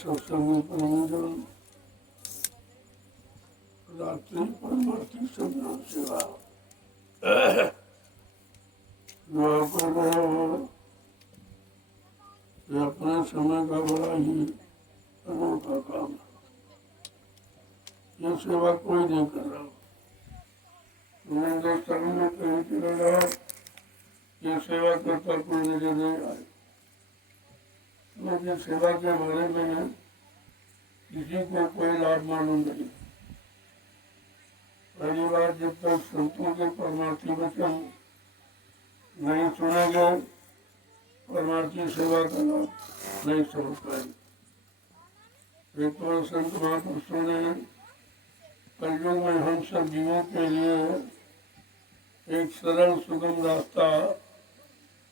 सत्संग परमजन रात्रि परमार्थी सज्ञान सेवा जो कर रहे हो ये अपने समय का बड़ा ही अनोखा काम है। ये सेवा कोई नहीं कर रहा। हिंदुस्तान में कहीं चले जाओ ये सेवा करता कोई नजर नहीं आए। लेकिन सेवा के बारे में किसी को कोई लाभ मालूम नहीं। पहली बार जब तक संतों के परमार्थी वचन नहीं सुनेंगे परमार्थी सेवा का लाभ नहीं समझ पाएंगे। एक तो संत महापुरुषों ने कलयुग में हम सब जीवों के लिए एक सरल सुगम रास्ता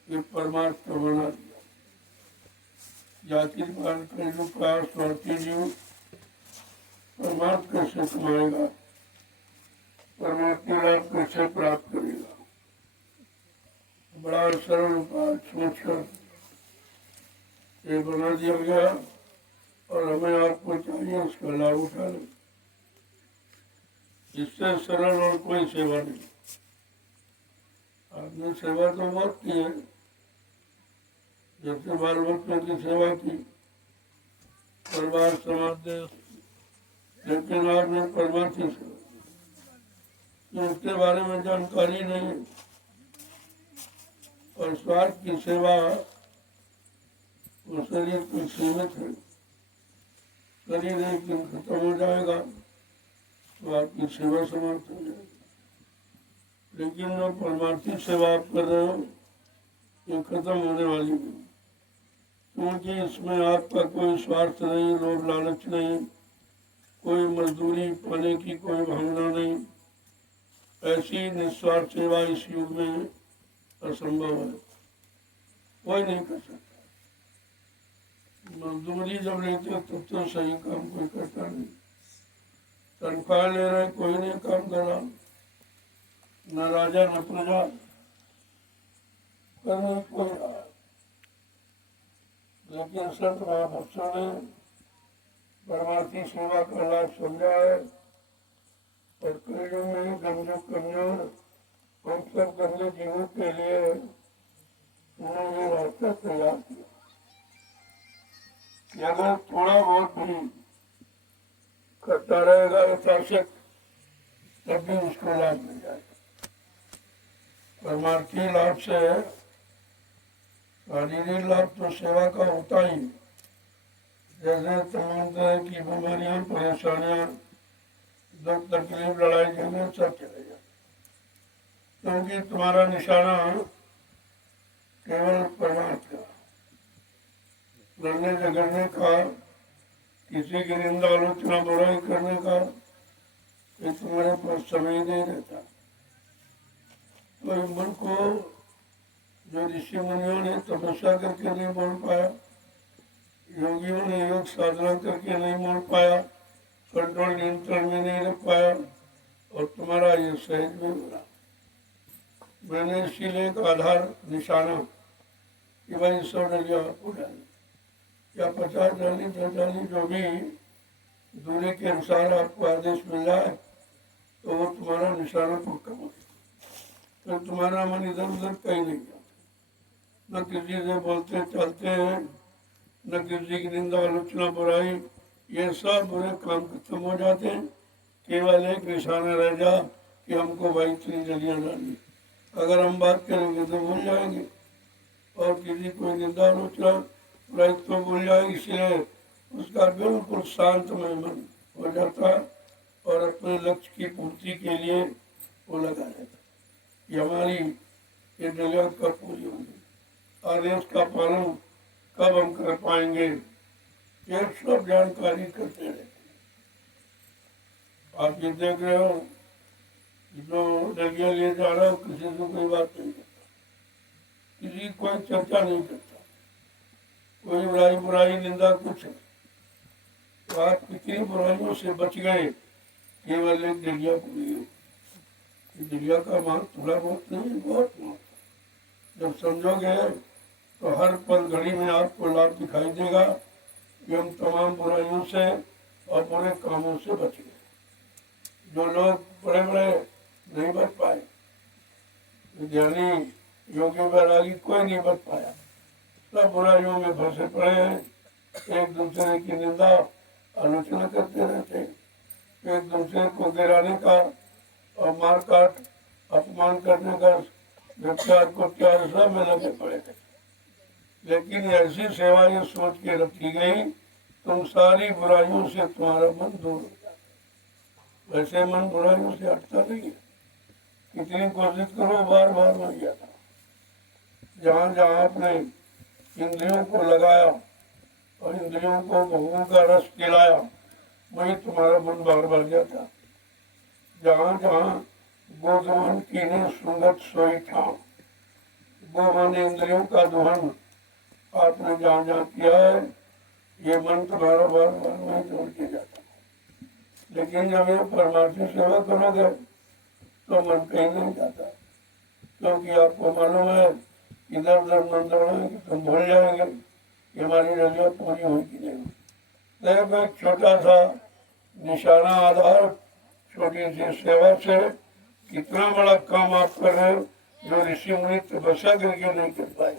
ये परमार्थ का बना दिया। जाति पाल कलयुग का स्वार्थी जीव परमार्थ कैसे कमाएगा, परमार्थी लाभ कैसे प्राप्त करेगा। बड़ा सरल उपाय सोचकर ये बना दिया गया और हमें आपको चाहिए उसका लाभ उठा लें। इससे सरल और कोई सेवा नहीं। आपने सेवा तो बहुत की है, जैसे बाल बच्चों की सेवा की, परिवार समाज देश, लेकिन आपने परमार्थी सेवा उसके बारे में जानकारी नहीं। और स्वार्थ की सेवा वो शरीर को सीमित है। शरीर एक दिन खत्म हो जाएगा तो आपकी सेवा समाप्त हो जाएगी। लेकिन जो परमार्थी सेवा आप कर रहे हो ये खत्म होने वाली नहीं, क्योंकि इसमें आपका कोई स्वार्थ नहीं, लोभ लालच नहीं, कोई मजदूरी पाने की कोई भावना नहीं। ऐसी निस्वार्थ सेवा इस युग में असंभव है, कोई नहीं कर सकता। मजदूरी जब लेते तब तो सही काम कोई करता नहीं। तनख्वाह ले रहे कोई नहीं काम कर रहा, न राजा न प्रजा, करने कोई रहा। लेकिन संत महापुरुषों ने परमार्थी सेवा का लाभ समझा है और कलयुग में कमजोर हम सब गंदे जीवों के लिए उन्होंने ये रास्ता तैयार किया कि अगर थोड़ा बहुत भी करता रहेगा यथाशक तब भी उसको लाभ मिल जाएगा। परमार्थी लाभ से शारीरिक लाभ तो सेवा का होता ही, जैसे तमाम तरह की बीमारियां, परेशानियां, दुख तकलीफ, लड़ाई झगड़े सब चले जाए, क्योंकि तुम्हारा निशाना केवल परमार्थ का, लड़ने झगड़ने का, किसी की निंदा आलोचना बुराई करने का ये तुम्हारे पास समय नहीं रहता। तो इस मन को जो ऋषि मुनियों ने तपस्या करके नहीं मोड़ पाया, योगियों ने योग साधना करके नहीं मोड़ पाया, कंट्रोल नियंत्रण में नहीं रख पाया, और तुम्हारा ये सहज में मिला। मैंने इसीलिए एक आधार निशाना कि भाई 100 डलिया आपको डाली या 50 डाली 10 डाली, जो भी दूरी के अनुसार आपको आदेश मिल जाए तो वो तुम्हारा निशाना पक्का हो। तो तुम्हारा मन इधर उधर कहीं नहीं जाता, न किसी से बोलते चलते हैं, न किसी की निंदा आलोचना बुराई, ये सब बुरे काम खत्म हो जाते हैं। केवल एक निशाना रह जा कि हमको भाई इतनी डलियाँ डाली। अगर हम बात करेंगे तो भूल जाएंगे और किसी कोई निंदा आलोचना बुराई तो भूल जाएगी। इसलिए उसका बिल्कुल शांतमय मन हो जाता है और अपने लक्ष्य की पूर्ति के लिए वो लगा रहता है। ये हमारी ये जगह कब पूरी होगी, आदेश का पालन कब हम कर पाएंगे, ये सब जानकारी करते रहते। आप ये देख रहे हो जो डलिया लिए जा रहा हो, किसी से कोई बात नहीं करता, किसी कोई चर्चा नहीं करता, कोई बुराई निंदा कुछ नहीं। तो आप कितनी बुराइयों से बच गए केवल एक डलिया को लिए। डलिया का मान थोड़ा बहुत नहीं, बहुत मान। जब समझोगे तो हर पल घड़ी में आपको लाभ दिखाई देगा। कि हम तमाम बुराइयों से और बुरे कामों से बच गए। जो लोग बड़े बड़े नहीं बच पाए, ज्ञानी योगी वैरागी कोई नहीं बच पाया, सब बुराइयों में फंसे पड़े हैं। एक दूसरे की निंदा आलोचना करते रहते हैं, एक दूसरे को गिराने का और मार काट अपमान करने का व्यवचार को त्यार सब में लगे पड़े थे। लेकिन ऐसी सेवा ये सोच के रखी गई, तुम सारी बुराइयों से तुम्हारा मन दूर हो जाता। वैसे मन बुराइयों से हटता नहीं है, कितनी कोशिश करो बार बार बन जाता। जहाँ जहाँ आपने इंद्रियों को लगाया और इंद्रियों को भोगों का रस खिलाया, वही तुम्हारा मन बार बढ़ जाता। जहाँ जहाँ गोधवन कीने सुंगत सोई ठाव, गो मन इंद्रियों का दोहन आपने जहाँ जहाँ किया है, ये मन तुम्हारा बार बार नहीं जोड़ के जाता। लेकिन जब ये परमार्थी सेवा करोगे तो मन कहीं नहीं जाता, क्योंकि आपको मालूम है इधर उधर मन दौड़ेंगे कि तुम भूल जाएंगे कि हमारी रजिया पूरी होगी नहीं। देखो एक छोटा सा निशाना आधार, छोटी सी सेवा से कितना बड़ा काम आप कर रहे हो, जो ऋषि मुनि तपस्या करके नहीं कर पाए,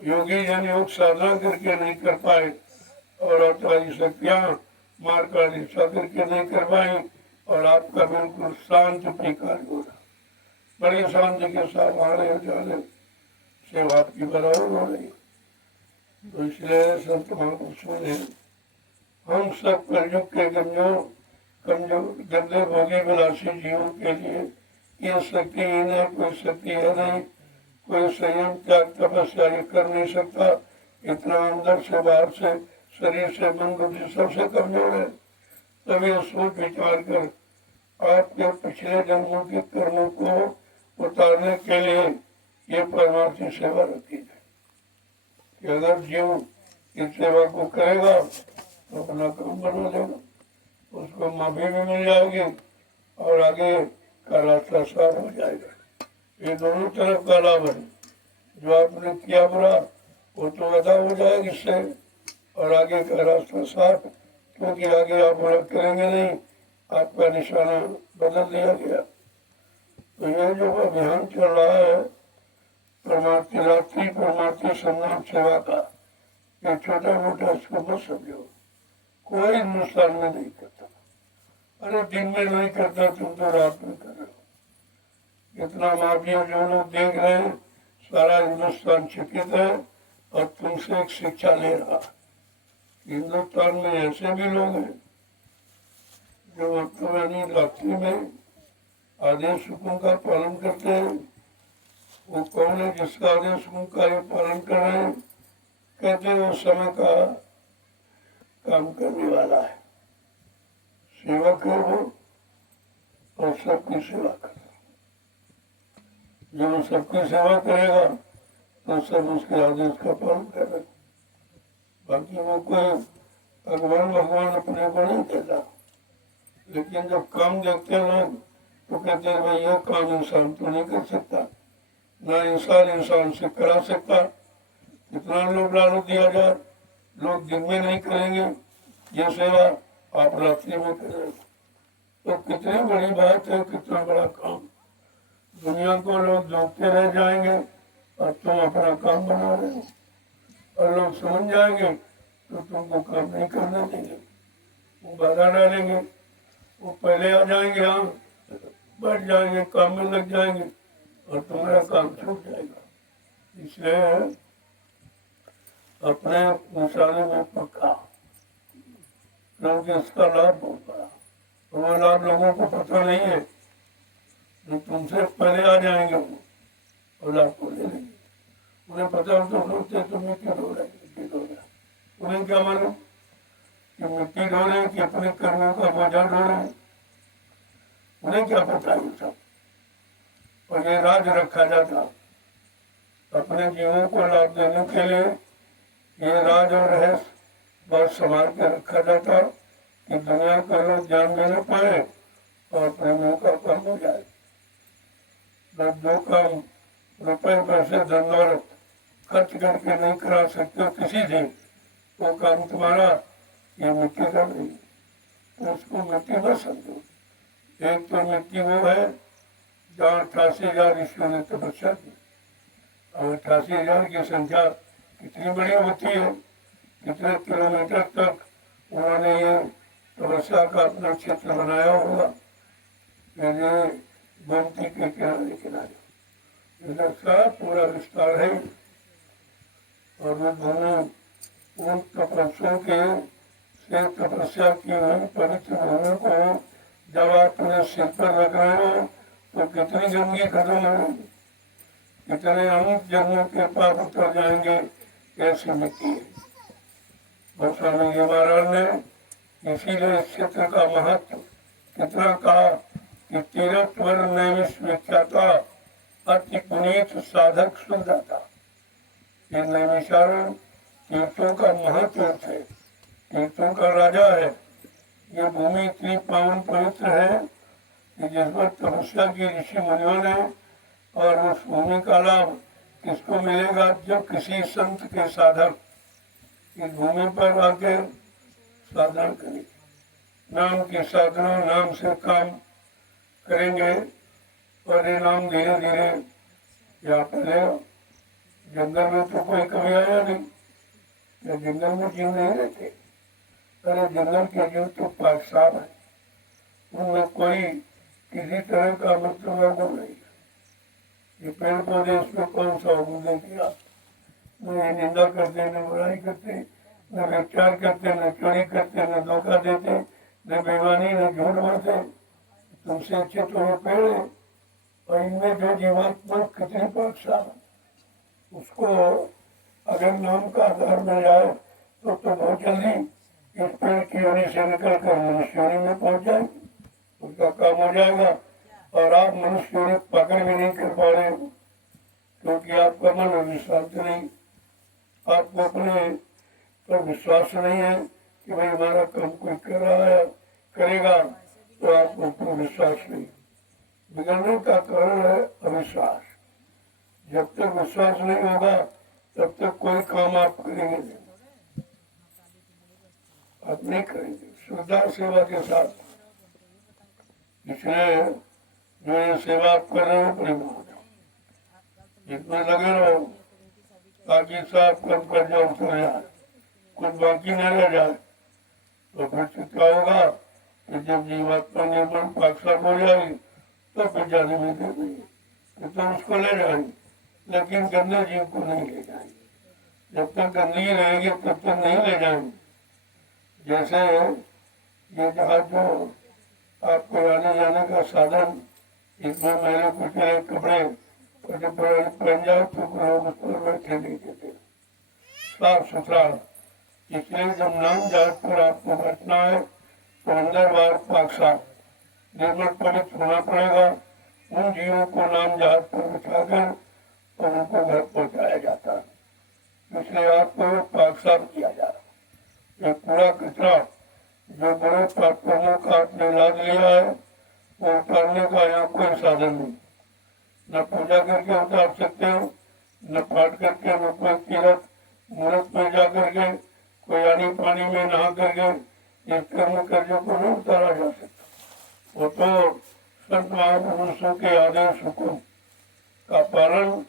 योगी जन योग साधना करके नहीं कर पाए, और अवतारी शक्तियाँ मार का रिश्ता करके नहीं कर पाई, और आपका बिल्कुल शांत प्रकार हो रहा, बड़ी शांति के साथ आ रहे जाने सेवा आपकी बराबर हो रही। तो इसलिए संत महापुरुषों ने हम सब कलयुग के कमजोर गंदे भोगी विलासी जीवों के लिए ये शक्ति है, कोई शक्ति है नहीं, कोई संयम त्याग तपस्या ये कर नहीं सकता, इतना अंदर से बाहर से शरीर से मन बुद्धि सबसे कमजोर है। तभी सोच विचार कर आपके पिछले जन्मों के कर्मों को उतारने के लिए ये परमार्थी सेवा रखी है कि अगर जीव इस सेवा को करेगा तो अपना काम बना लेगा, उसको माफी भी मिल जाएगी और आगे का रास्ता साफ हो जाएगा। ये दोनों तरफ का लाभ है, जो आपने किया बुरा वो तो अदा हो जाएगा इससे, और आगे का रास्ता साफ, क्योंकि आगे आप बुरा करेंगे नहीं, आपका निशाना बदल दिया गया। तो ये जो अभियान चल रहा है परमार्थी रात्रि परमार्थी सम्मान सेवा का, ये छोटा मोटा इसको मत समझो, कोई हिंदुस्तान में नहीं करता। अरे दिन में नहीं करता, तुम तो रात में कर रहे हो। इतना माफिया जो लोग देख रहे हैं, सारा हिंदुस्तान चकित है और तुमसे एक शिक्षा ले रहा। हिंदुस्तान में ऐसे भी लोग हैं जो मतलब रात्रि में आदेश हुकुम का पालन करते हैं। वो कौन है जिसका आदेश हुकुम का ये पालन कर रहे हैं? कहते हैं वो समय का काम करने वाला है, सेवक है वो, और सबकी सेवा कर। जब वो सबकी सेवा करेगा तो सब उसके आदेश का पालन करेगा। बाकी वो कोई भगवान अपने को नहीं कहता, लेकिन जब काम देखते लोग तो कहते हैं भाई यह काम इंसान तो नहीं कर सकता, ना इंसान से करा सकता। कितना लोग लालच दिया जाए, लोग दिन में नहीं करेंगे ये सेवा, आप रात्रि में करेंगे तो कितनी बड़ी बात है, कितना बड़ा काम। दुनिया को लोग देखते रह जाएंगे और तुम अपना काम बना रहे हो, और लोग समझ जाएंगे तो तुमको काम नहीं करने देंगे, वो बाधा डालेंगे, वो पहले आ जाएंगे, हम बैठ जाएंगे, काम में लग जाएंगे और तुम्हारा काम छूट जाएगा। इसलिए अपने निशाने में पक्का, क्योंकि इसका लाभ बहुत बड़ा, वो लाभ लोगों को पता नहीं है, जो तुमसे पहले आ जाएंगे वो और लाभ को ले लेंगे। उन्हें पता हो तो सोचते तुम मिट्टी ढो रहे, मिट्टी ढो रहे, उन्हें क्या मालूम कि मिट्टी ढो रहे कि अपने कर्मों का बोझा ढो रहे हैं, उन्हें क्या पता है सब। और ये राज रखा जाता अपने जीवों को लाभ देने के लिए, ये राज और रहस्य बहुत संभाल के रखा जाता कि दुनिया का लोग जान भी न पाए और अपने मुंह का काम हो जाए। जो काम रुपए पैसे धन दौलत खर्च करके नहीं करा सकते हो किसी से, वो काम तुम्हारा ये मिट्टी कर रही है, तो उसको मिट्टी मत समझो। एक तो मिट्टी वो है जहाँ 88,000 ऋषियों ने तपस्या की। और 88,000 की संख्या कितनी बड़ी होती है, कितने किलोमीटर तक उन्होंने ये तपस्या का अपना क्षेत्र बनाया होगा। मैंने गोमती के किनारे किनारे इधर का पूरा विस्तार है। और वो भूमि उन तपस्वियों के से तपस्या की हुई पवित्र भूमि को जब आप अपने सिर पर रख रहे हो तो कितनी गंदगी खत्म होगी, कितने अनेक जन्मों के पाप उतर जाएंगे, ऐसी मिट्टी है। और स्वामी जी महाराज ने इसीलिए इस क्षेत्र का महत्व कितना कहा कि तीर्थ वर नैमिष विख्याता अति पुनीत साधक सुंदरता। ये नैमिषारण्य तीर्थों का महातीर्थ है, तीर्थों का राजा है। ये भूमि इतनी पावन पवित्र है कि जिस पर तपस्या की ऋषि मुनियों ने, और उस भूमि का लाभ किसको मिलेगा, जब किसी संत के साधक इस भूमि पर आके साधना करेंगे, नाम की साधना, नाम से काम करेंगे। और ये नाम धीरे धीरे यहाँ पहले जंगल में तो कोई कभी आया नहीं, या जंगल में जीव नहीं रहते। अरे जंगल के जीव तो पाक साफ है, उनमें कोई किसी तरह का मतलब नहीं। ये पेड़ पौधे इसमें कौन सा उन्होंने किया, न ये निंदा करते, न बुराई करते, न व्यभिचार करते, न चोरी करते, न धोखा देते, न बेईमानी, न झूठ बोलते। तुमसे अच्छे तो ये पेड़ है। और इनमें जो जीवात्मा कितनी पाक साफ, उसको अगर नाम का आधार मिल जाए तो बहुत जल्दी इस पेड़ की योनि से निकल कर मनुष्य योनि में पहुंच जाएगी, उसका काम हो जाएगा। और आप मनुष्य योनि पकड़ भी नहीं कर पा रहे, क्योंकि आपका मन विश्वास नहीं, आपको अपने पर विश्वास नहीं है कि भाई हमारा काम कोई कर रहा है, करेगा, तो आपको पर विश्वास नहीं। बिगड़ने का कारण है अविश्वास। जब तक विश्वास नहीं होगा तब तक कोई काम आप करेंगे नहीं, आप नहीं करेंगे श्रद्धा सेवा के साथ। इसलिए जो ये सेवा आप कर रहे हो प्रेम हो जाओ, जितने लगे रहो, ताकि साफ कम कर जाओ, उतर जाए, कुछ बाकी न रह जाए। तो फिर क्या होगा कि जब जीवात्मा निर्मल पाकसाफ हो जाएगी तो फिर जाने में दे देंगे, तो उसको ले जाएंगे, लेकिन गंदे जीव को नहीं ले जाएंगे। जब तक गंदगी रहेगी तब तक नहीं ले जाएंगे। जैसे ये जहाज जो आपको आने जाने का साधन, इसमें मैंने कुचले कपड़े पहन जाओ तो लोग उस पर बैठे नहीं देते, साफ सुथरा। इसलिए जब नाम जात पर आपको बैठना है तो अंदर बार पाक साफ निर्मल पवित्र होना पड़ेगा। उन जीवों को नाम जहाज पर बिठाकर और उनको घर पहुंचाया जाता है। इसलिए आपको पाक साफ किया जा रहा है। एक पूरा कचरा जो बड़े पापों का आपने लाद लिया है वो उतारने का यहाँ कोई साधन नहीं। न पूजा करके उतार सकते हो, न पाठ करके, न कोई तीर्थ मुहूर्त में जा करके, कोई आनी पानी में नहा करके इस कर्म कार्यों को नहीं उतारा जा सकता। वो तो संत महापुरुषों के आदेश हुक्म का पालन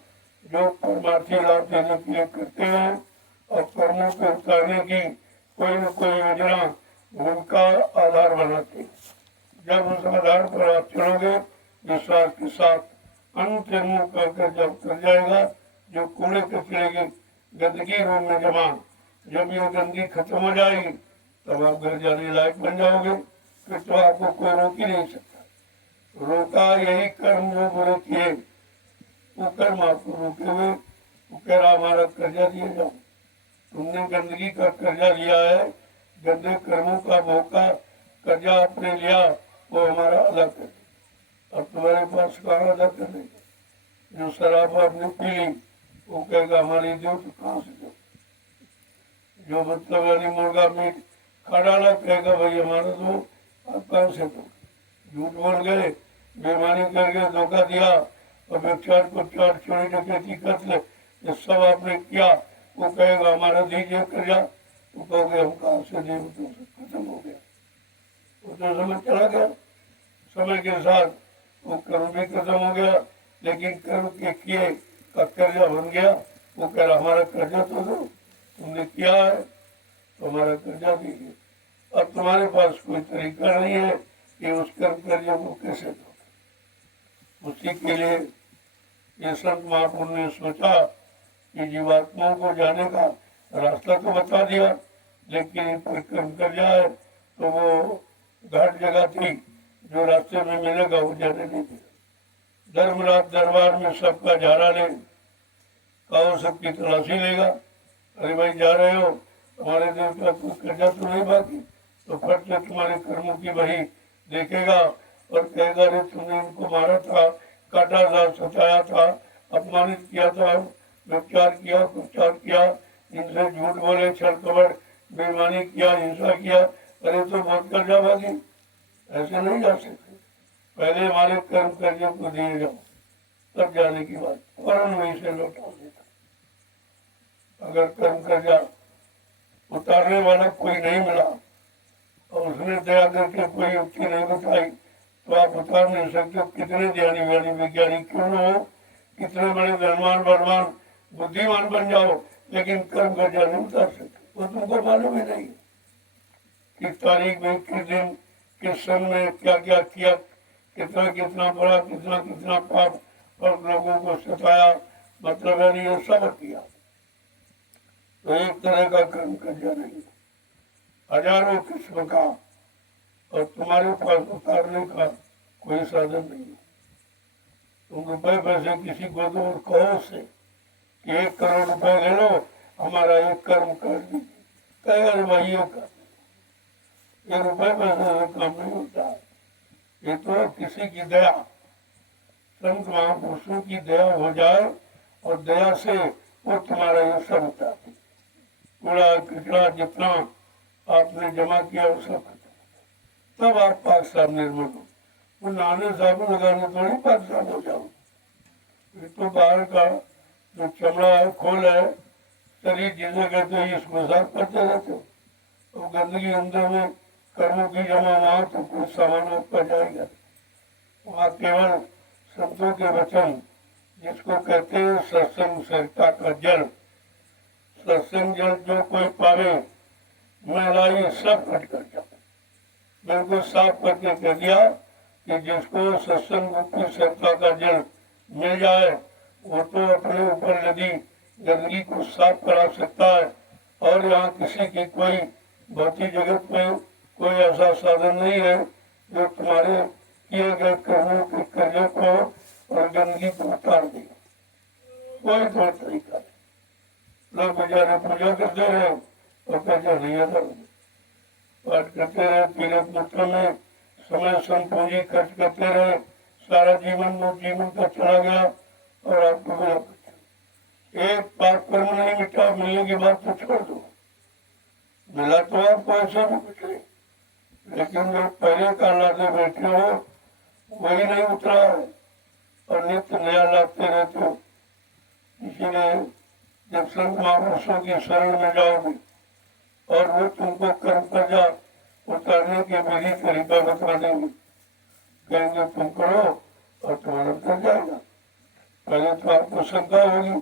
जो परमार्थी लाभ देने के लिए करते हैं और कर्मों को उतारने की कोई न कोई योजना उनका आधार बनाते हैं। जब उस आधार पर आप चलोगे विश्वास के साथ, अंतर्मुख करके जब कर जाएगा, जो कूड़े कचरे की गंदगी रूम में जमा, जब ये गंदगी खत्म हो जाएगी तब आप घर जाने लायक बन जाओगे। फिर तो आपको कोई रोक ही नहीं सकता। रोका यही कर्म जो बुरे किए, वो कर्म आपको रोके हुए, वो कह रहा हमारा कर्जा दिए जाओ। तुमने गंदगी का कर्जा लिया है, गंदे कर्मों का भोग कर्जा आपने लिया, वो हमारा अदा कर दे। अब तुम्हारे पास कहाँ अदा करने, जो शराब आपने पी ली वो कहेगा हमारी दो, तो कहाँ से दो। जो मतलब वाली मुर्गा मीट खा डाला कहेगा भाई हमारा दो, आप कहाँ से दो। झूठ बोल गए, बेईमानी कर गए, धोखा दिया, और व्यभिचार को चार चोरी डकैती कत्ल ये सब आपने किया, वो कहेगा हमारा दीजिए कर्जा, तो कहोगे हम कहाँ से देव, तो खत्म हो गया, वो तो समय चला गया। समय के साथ वो कर्म भी खत्म हो गया, लेकिन कर्म के किए का कर्जा बन गया। वो कह रहा हमारा कर्जा तो दो, तुमने किया है तो हमारा कर्जा दीजिए। अब तुम्हारे पास कोई तरीका नहीं है कि उस कर्म कर्जा को कैसे दो। उसी के लिए ये संत महापुरुष ने सोचा कि जीवात्माओं को जाने का रास्ता तो बता दिया, लेकिन कोई कर्म कर्जा है तो वो घाट जगह थी, जो रास्ते में मिलेगा वो जाने नहीं देगा। धर्मराज दरबार में सबका झाड़ा ले, कहो सबकी तलाशी लेगा। अरे भाई जा रहे हो, तुम्हारे देवता को कर्जा तो नहीं बाकी, तो फट से तुम्हारे कर्मों की वही देखेगा और कहेगा अरे तुमने उनको मारा था, काटा था, सताया था, अपमानित किया था, व्यभिचार किया, कुचार किया, इनसे झूठ बोले, छल कपट, बेईमानी किया, हिंसा किया, अरे तो बहुत कर्जा बाकी। ऐसे नहीं जा सकते, पहले हमारे कर्म कर्जे को दिए जाओ, तब जाने की बात, फौरन वहीं से लौटा देता। अगर कर्म कर्जा उतारने वाला कोई नहीं मिला और उसने दया करके कोई युक्ति नहीं बताई तो आप उतार नहीं सकते। कितने ज्ञानी व्यानी विज्ञानी क्यों न हो, कितने बड़े धनवान बलवान बुद्धिमान बन जाओ, लेकिन कर्म कर्जा नहीं उतार सकते। वो तुमको मालूम ही नहीं किस तारीख में, किस दिन, किस सन में क्या क्या किया, कितना कितना बुरा, कितना कितना पाप और लोगों को सताया, मतलब है नहीं ये सब किया। तो एक तरह का कर्म कर्जा नहीं, हजारों किस्म का, और तुम्हारे पास उतारने का कोई साधन नहीं है। तुम रुपए पैसे किसी को दो और कहो से कि 1 करोड़ रुपए ले लो, हमारा एक कर्म कर दीजिए, कहे अरे भाई ये कर, ये रुपए पैसे से काम नहीं होता है। ये तो किसी की दया, संत महापुरुषों की दया हो जाए और दया से वो तुम्हारा ये सब उतार दे। कूड़ा कचरा जितना आपने जमा किया वो सब खत्म, तब आप पाक साहब निर्मल हो। वो नहाने साबुन लगाने थोड़ी पाक साहब हो जाओ। ये तो बाहर का जो चमड़ा है, खोल है, शरीर जिसे कहते हैं, इसको साफ करते रहते हो, तो गंदगी अंदर में कर्मों की जमा वहाँ तो कुछ सामान ऊपर जाएगा। वहाँ केवल संतों के वचन, जिसको कहते हैं सत्संग सरिता का जल, सत्संग जल जो कोई पावे मैलाई सब हट कर जाए। बिल्कुल साफ करके कह दिया कि जिसको सत्संग रूपी सरिता का जल मिल जाए वो तो अपने ऊपर लगी गंदगी को साफ करा सकता है। और यहाँ किसी की कोई भौतिक जगत में कोई ऐसा साधन नहीं है जो तुम्हारे किए गए कर्मों के कर्जे को और गंदगी को उतार दे। कोई तो तरीका नहीं। लोग बेचारे पूजा करते रहे और कर्जा नहीं आता, पाठ करते रहे, तीर्थ मूर्तों में समय संपूंजी खर्च करते रहे, सारा जीवन का चला गया और आपको मिला कुछ। एक पाप कर्म नहीं मिटा, मिलने के बाद तो छोड़ दो, मिला तो आपको ऐसा भी कुछ नहीं, लेकिन जो पहले का लाते बैठे हो वही नहीं उतरा है और नित्य नया लाते रहते हो। इसीलिए जब संत महापुरुषों की शरण में जाओगे और वो तुमको कर्म कर्जा उतारने के विधि तरीका बता देंगे, कहेंगे तुम करो और तुम्हारा उतर जाएगा। पहले तो आपको शंका होगी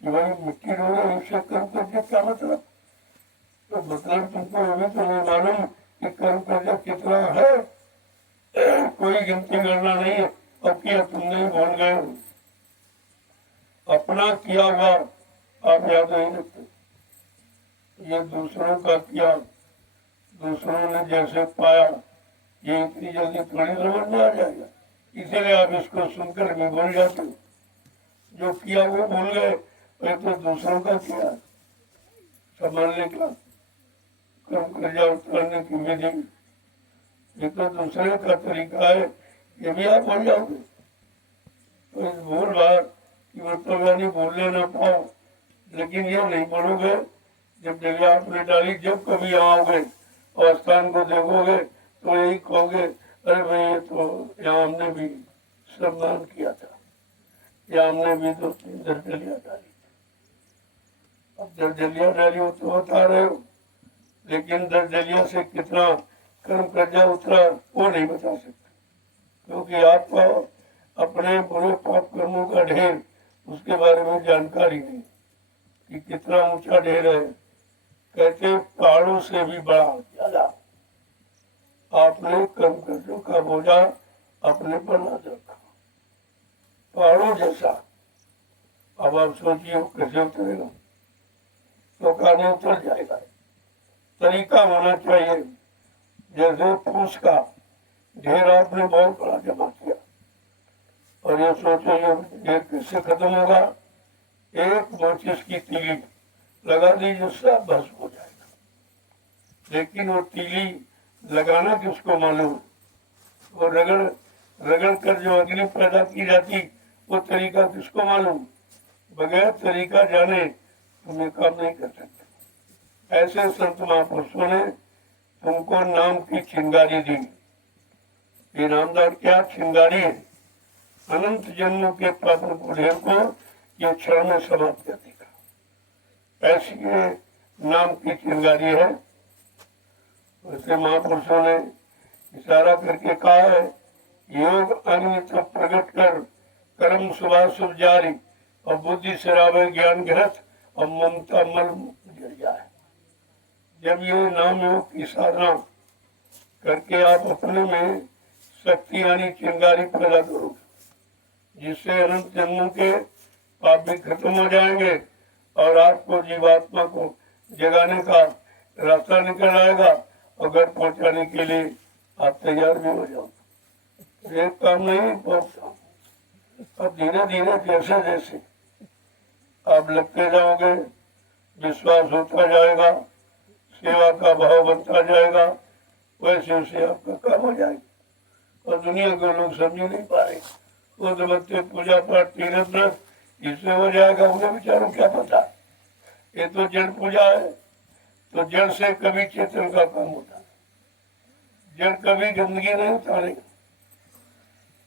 कि भाई मिट्टी रो रहे इससे कर्म कर्जा क्या मतलब, तो मतलब तुमको अभी तो नहीं मालूम कि कर्म कर्जा कितना है, कोई गिनती करना नहीं है। अब किया तुमने भूल गए, अपना किया हुआ आप याद नहीं रखते, ये दूसरों का किया, दूसरों ने जैसे पाया, ये इतनी जल्दी थोड़ी समझ में आ जाएगा। इसीलिए आप इसको सुनकर भी भूल जाते हो, जो किया वो भूल गए, वह तो दूसरों का किया संभालने का, कर्म कर्जा उतारने की विधि, ये तो दूसरे का तरीका है, ये भी आप भूल जाओगे। तो इस भूल बात कि मतलब यानी भूलने न पाओ, लेकिन ये नहीं बोलोगे जब जगह आपने डाली, जब कभी आओगे और स्थान को देखोगे तो यही कहोगे अरे भाई ये तो यहाँ हमने भी सम्मान किया था, या हमने भी 2-3 दर्जलियाँ डाली। अब दर्जलियाँ डाली हो तो बता रहे हो लेकिन दर्जलिया से कितना कर्म कर्जा उतरा वो नहीं बता सकते, क्योंकि आपको अपने बुरे पाप कर्मों का ढेर उसके बारे में जानकारी नहीं कि कितना ऊंचा ढेर है। कहते पहाड़ों से भी बड़ा ज्यादा आपने कर्म कर्जों का बोझा अपने पर लाद रखा, पहाड़ों जैसा। अब आप सोचिए कैसे उतरेगा, तो काने उतर जाएगा। तरीका होना चाहिए, जैसे फूस का ढेर आपने बहुत बड़ा जमा किया और ये सोचो ये ढेर कैसे खत्म होगा, एक माचिस की तीली लगा दीजिए सब भस्म हो जाएगा। लेकिन वो तीली लगाना किसको मालूम, वो रगड़ रगड़ कर जो अग्नि पैदा की जाती वो तरीका किसको मालूम। बगैर तरीका जाने तुम्हें काम नहीं कर सकते। ऐसे संत महापुरुषों ने तुमको नाम की चिंगारी दी। ये नामदार क्या चिंगारी है, अनंत जन्मों के पापों को ढेर को ये क्षण में समाप्त कर देगा, ऐसी ये नाम की चिंगारी है। वैसे महापुरुषों ने इशारा करके कहा है, योग अग्नि तब प्रकट कर कर्म सुबह शुभ जारी और बुद्धि शराबे ज्ञान ग्रथ और ममता मल जल जाए। जब ये नाम योग की साधना करके आप अपने में शक्ति यानी चिंगारी पैदा करो, जिससे अनंत जन्मों के पाप भी खत्म हो जाएंगे और आपको जीवात्मा को जगाने का रास्ता निकल आएगा और घर पहुंचाने के लिए आप तैयार भी हो जाओगे। एक काम नहीं, बहुत काम। और धीरे धीरे जैसे जैसे आप लगते जाओगे, विश्वास होता जाएगा, सेवा का भाव बनता जाएगा, वैसे वैसे आपका काम हो जाएगा। और दुनिया के लोग समझ नहीं पा रहे, वो तो बच्चे पूजा पाठ तीर्थ व्रत इससे हो जाएगा, उन्हें बेचारों क्या पता। ये तो जड़ पूजा है, तो जड़ से कभी चेतन का काम होता है, जड़ कभी गंदगी नहीं उतारेगा।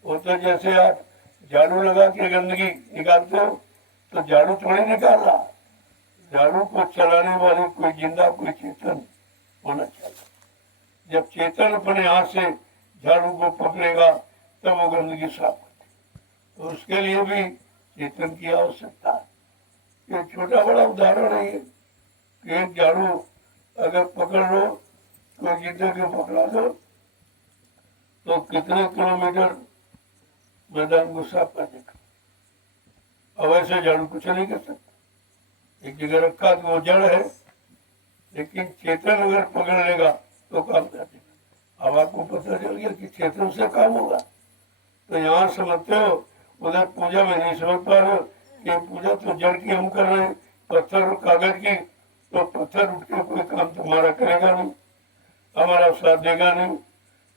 वो तो जैसे आप झाड़ू लगा के गंदगी निकालते हो, तो झाड़ू थोड़ी निकाल रहा, झाड़ू को चलाने वाले कोई जिंदा कोई चेतन होना चाहिए। जब चेतन अपने हाथ से झाड़ू को पकड़ेगा तब वो गंदगी साफ होती, तो उसके लिए भी चेतन की आवश्यकता है। ये छोटा बड़ा उदाहरण है ये कि एक झाड़ू अगर पकड़ लो, कोई जिंदे को पकड़ा दो तो कितने किलोमीटर मैदान को साफ कर देगा। अब ऐसे झाड़ू कुछ नहीं कर सकता, एक जगह रखा तो वो जड़ है, लेकिन चेतन अगर पकड़ लेगा तो काम कर देगा। अब आपको पता चल गया कि चेतन से काम होगा। तो यहाँ समझते हो, उधर पूजा में नहीं समझ पा रहे हो कि पूजा तो जड़ की हम कर रहे हैं, पत्थर और कागज की, तो पत्थर उठ के कोई काम तुम्हारा करेगा नहीं, हमारा साथ देगा नहीं।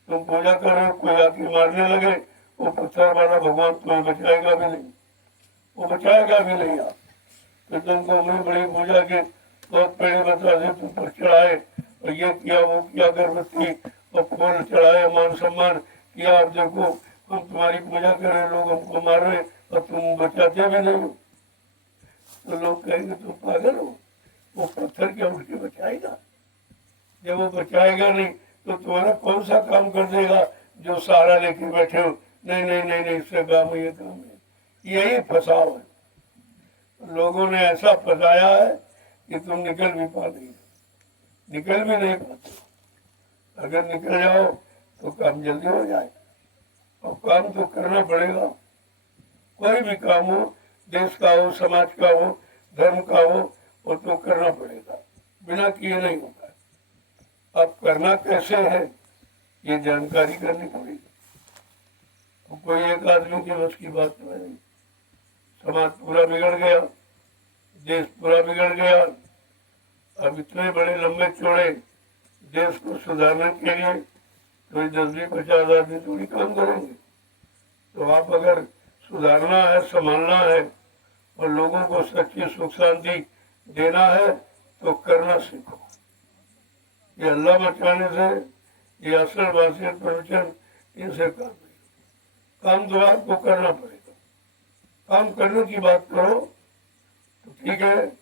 तुम पूजा कर रहे हो, कोई आके मारने लगे, वो पत्थर वाला भगवान तुम्हें बचाएगा भी नहीं, वो बचाएगा भी नहीं। आप तो तुमको बड़ी बड़ी पूजा के बहुत पेड़े बता दे, तुम पर चढ़ाए और ये किया वो किया, अगरबत्ती और फूल चढ़ाए, मान सम्मान किया, आप देखो हम तुम्हारी पूजा कर रहे, लोग हमको मार रहे और तुम बचाते भी नहीं हो। तो लोग कहेंगे तुम पागल हो, वो पत्थर क्या उठ के बचाएगा। जब वो बचाएगा नहीं तो तुम्हारा कौन सा काम कर देगा जो सहारा लेके बैठे हो, नहीं नहीं नहीं नहीं इससे काम ये काम है। यही फंसाव है, लोगों ने ऐसा फंसाया है कि तुम निकल भी पा नहीं, निकल भी नहीं पाते। अगर निकल जाओ तो काम जल्दी हो जाए, और काम तो करना पड़ेगा। कोई भी काम हो, देश का हो, समाज का हो, धर्म का हो, वो तो करना पड़ेगा, बिना किए नहीं होगा। अब करना कैसे है ये जानकारी करनी पड़ेगी। तो कोई एक आदमी के बस की बात तो नहीं, समाज पूरा बिगड़ गया, देश पूरा बिगड़ गया। अब इतने बड़े लंबे चौड़े देश को सुधारने के लिए कोई 10-20-50 आदमी थोड़ी काम करेंगे। तो आप अगर सुधारना है, संभालना है और लोगों को सच्ची सुख शांति देना है तो करना सीखो। ये अल्लाह बचाने से, ये असल वासियत प्रवचन, इनसे काम नहीं, काम तो आपको करना पड़ेगा। काम करने की बात करो तो ठीक है,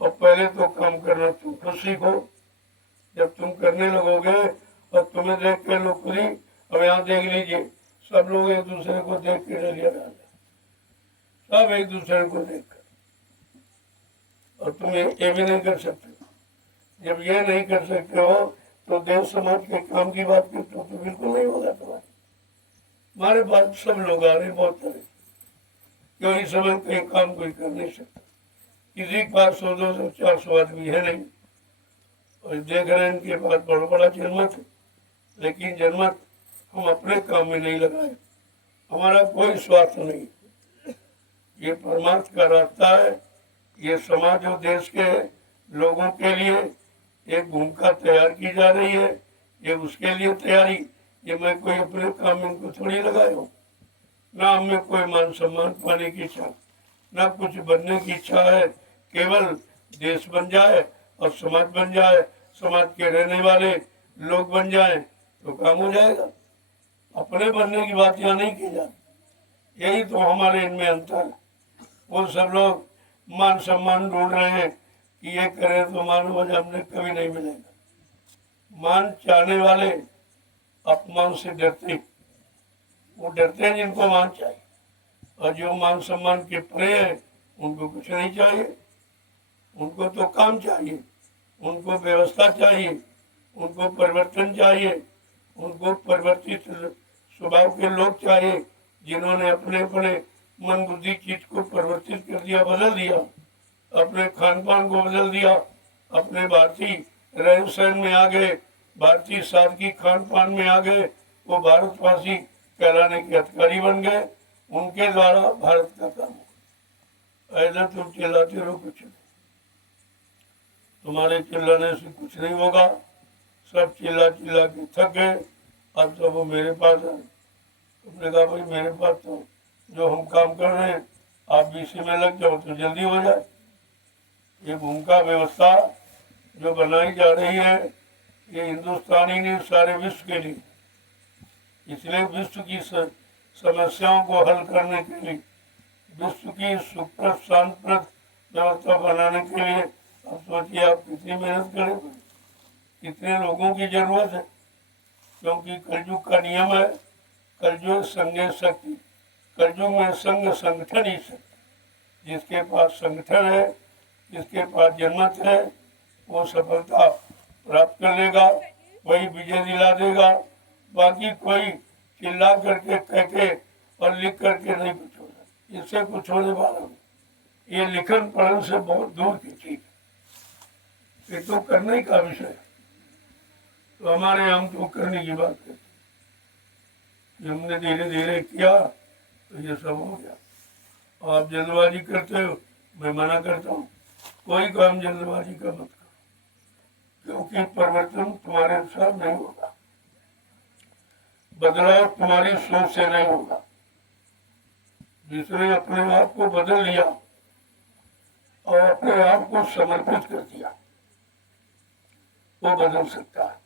और पहले तो काम करना तुम खुद सीखो, जब तुम करने लगोगे और तुम्हें देख के लोग खुद ही, अब यहाँ देख लीजिए सब लोग एक दूसरे को देख के डलिया डाले, सब एक दूसरे को देख कर, और तुम ये भी नहीं कर सकते। जब ये नहीं कर सकते हो तो देश समाज के काम की बात करते हो तो बिल्कुल नहीं होगा तुम्हारे। हमारे पास सब लोग आ रहे बहुत तरह, क्यों इस समय कोई काम कोई कर नहीं सकता, किसी के पास 100-200-400 आदमी है नहीं, और देख रहे हैं इनके पास बड़ा बड़ा जनमत है, लेकिन जनमत हम अपने काम में नहीं लगाए, हमारा कोई स्वार्थ नहीं। ये परमार्थ का रास्ता है, ये समाज और देश के लोगों के लिए एक भूमिका तैयार की जा रही है, ये उसके लिए तैयारी, ये मैं कोई अपने काम में इनको थोड़ी लगाया हूँ। ना हमें कोई मान सम्मान पाने की इच्छा, ना कुछ बनने की इच्छा है, केवल देश बन जाए और समाज बन जाए, समाज के रहने वाले लोग बन जाए तो काम हो जाएगा। अपने बनने की बात यहाँ नहीं की जाती, यही तो हमारे इनमें अंतर है। वो सब लोग मान सम्मान ढूंढ रहे हैं कि ये करें तो मान वजह हमने कभी नहीं मिलेगा। मान चाहने वाले अपमान से डरते, वो डरते हैं जिनको मान चाहिए, और जो मान सम्मान के परे हैं उनको कुछ नहीं चाहिए, उनको तो काम चाहिए, उनको व्यवस्था चाहिए, उनको परिवर्तन चाहिए, उनको परिवर्तित स्वभाव के लोग चाहिए, जिन्होंने अपने अपने मन बुद्धि चीज को परिवर्तित कर दिया, बदल दिया, अपने खान पान को बदल दिया, अपने भारतीय रहन सहन में आ गए, भारतीय सादगी खान पान में आ गए, वो भारतवासी कहलाने के अधिकारी बन गए, उनके द्वारा भारत का काम हो। ऐसा तुम चिल्लाते रहो कुछ नहीं, तुम्हारे चिल्लाने से कुछ नहीं होगा, सब चिल्ला चिल्ला के थक गए, अब तो वो मेरे पास है। तुमने कहा भाई मेरे पास तो जो हम काम कर रहे हैं आप भी इसी में लग जाओ तो जल्दी हो जाए। ये भूमिका व्यवस्था जो बनाई जा रही है ये हिंदुस्तानी नहीं सारे विश्व के लिए, इसलिए विश्व की समस्याओं को हल करने के लिए, विश्व की सुखप्रद शांतिप्रद व्यवस्था बनाने के लिए अब सोचिए आप कितनी मेहनत करेंगे, कितने लोगों की जरूरत है, क्योंकि कलयुग का नियम है, कलयुग संगे शक्ति, कलयुग में संग संगठन ही शक्ति। जिसके पास संगठन है, जिसके पास जनमत है, वो सफलता प्राप्त कर लेगा, वही विजय दिला देगा। बाकी कोई चिल्ला करके कह के और लिख करके नहीं कुछ होगा, इससे कुछ होने वाला नहीं। ये लिखन पढ़न से बहुत दूर की चीज, ये तो करने का विषय है। तो हमारे हम तो करने की बात करते, हमने धीरे धीरे किया तो ये सब हो गया। आप जल्दबाजी करते हो, मैं मना करता हूँ, कोई काम जल्दबाजी का मत करो, क्योंकि परिवर्तन तुम्हारे साथ नहीं होगा, बदलाव तुम्हारी सोच से नहीं होगा। जिसने अपने आप को बदल लिया और अपने आप को समर्पित कर दिया वो बदल सकता है।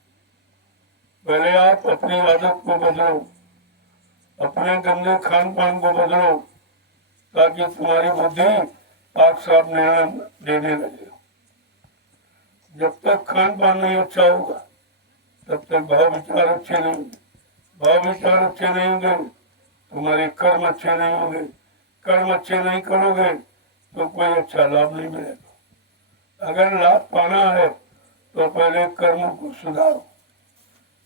पहले आप अपनी आदत को बदलो, अपने गंदे खान पान को बदलो, ताकि तुम्हारी बुद्धि आप साफ निर्णय देने लगे। जब तक खान पान नहीं अच्छा होगा तब तक भाव विचार अच्छे नहीं होंगे, भाव विचार अच्छे नहीं होंगे तुम्हारे कर्म अच्छे नहीं होंगे, कर्म अच्छे नहीं करोगे तो कोई अच्छा लाभ नहीं मिलेगा। अगर लाभ पाना है तो पहले कर्म को सुधारो,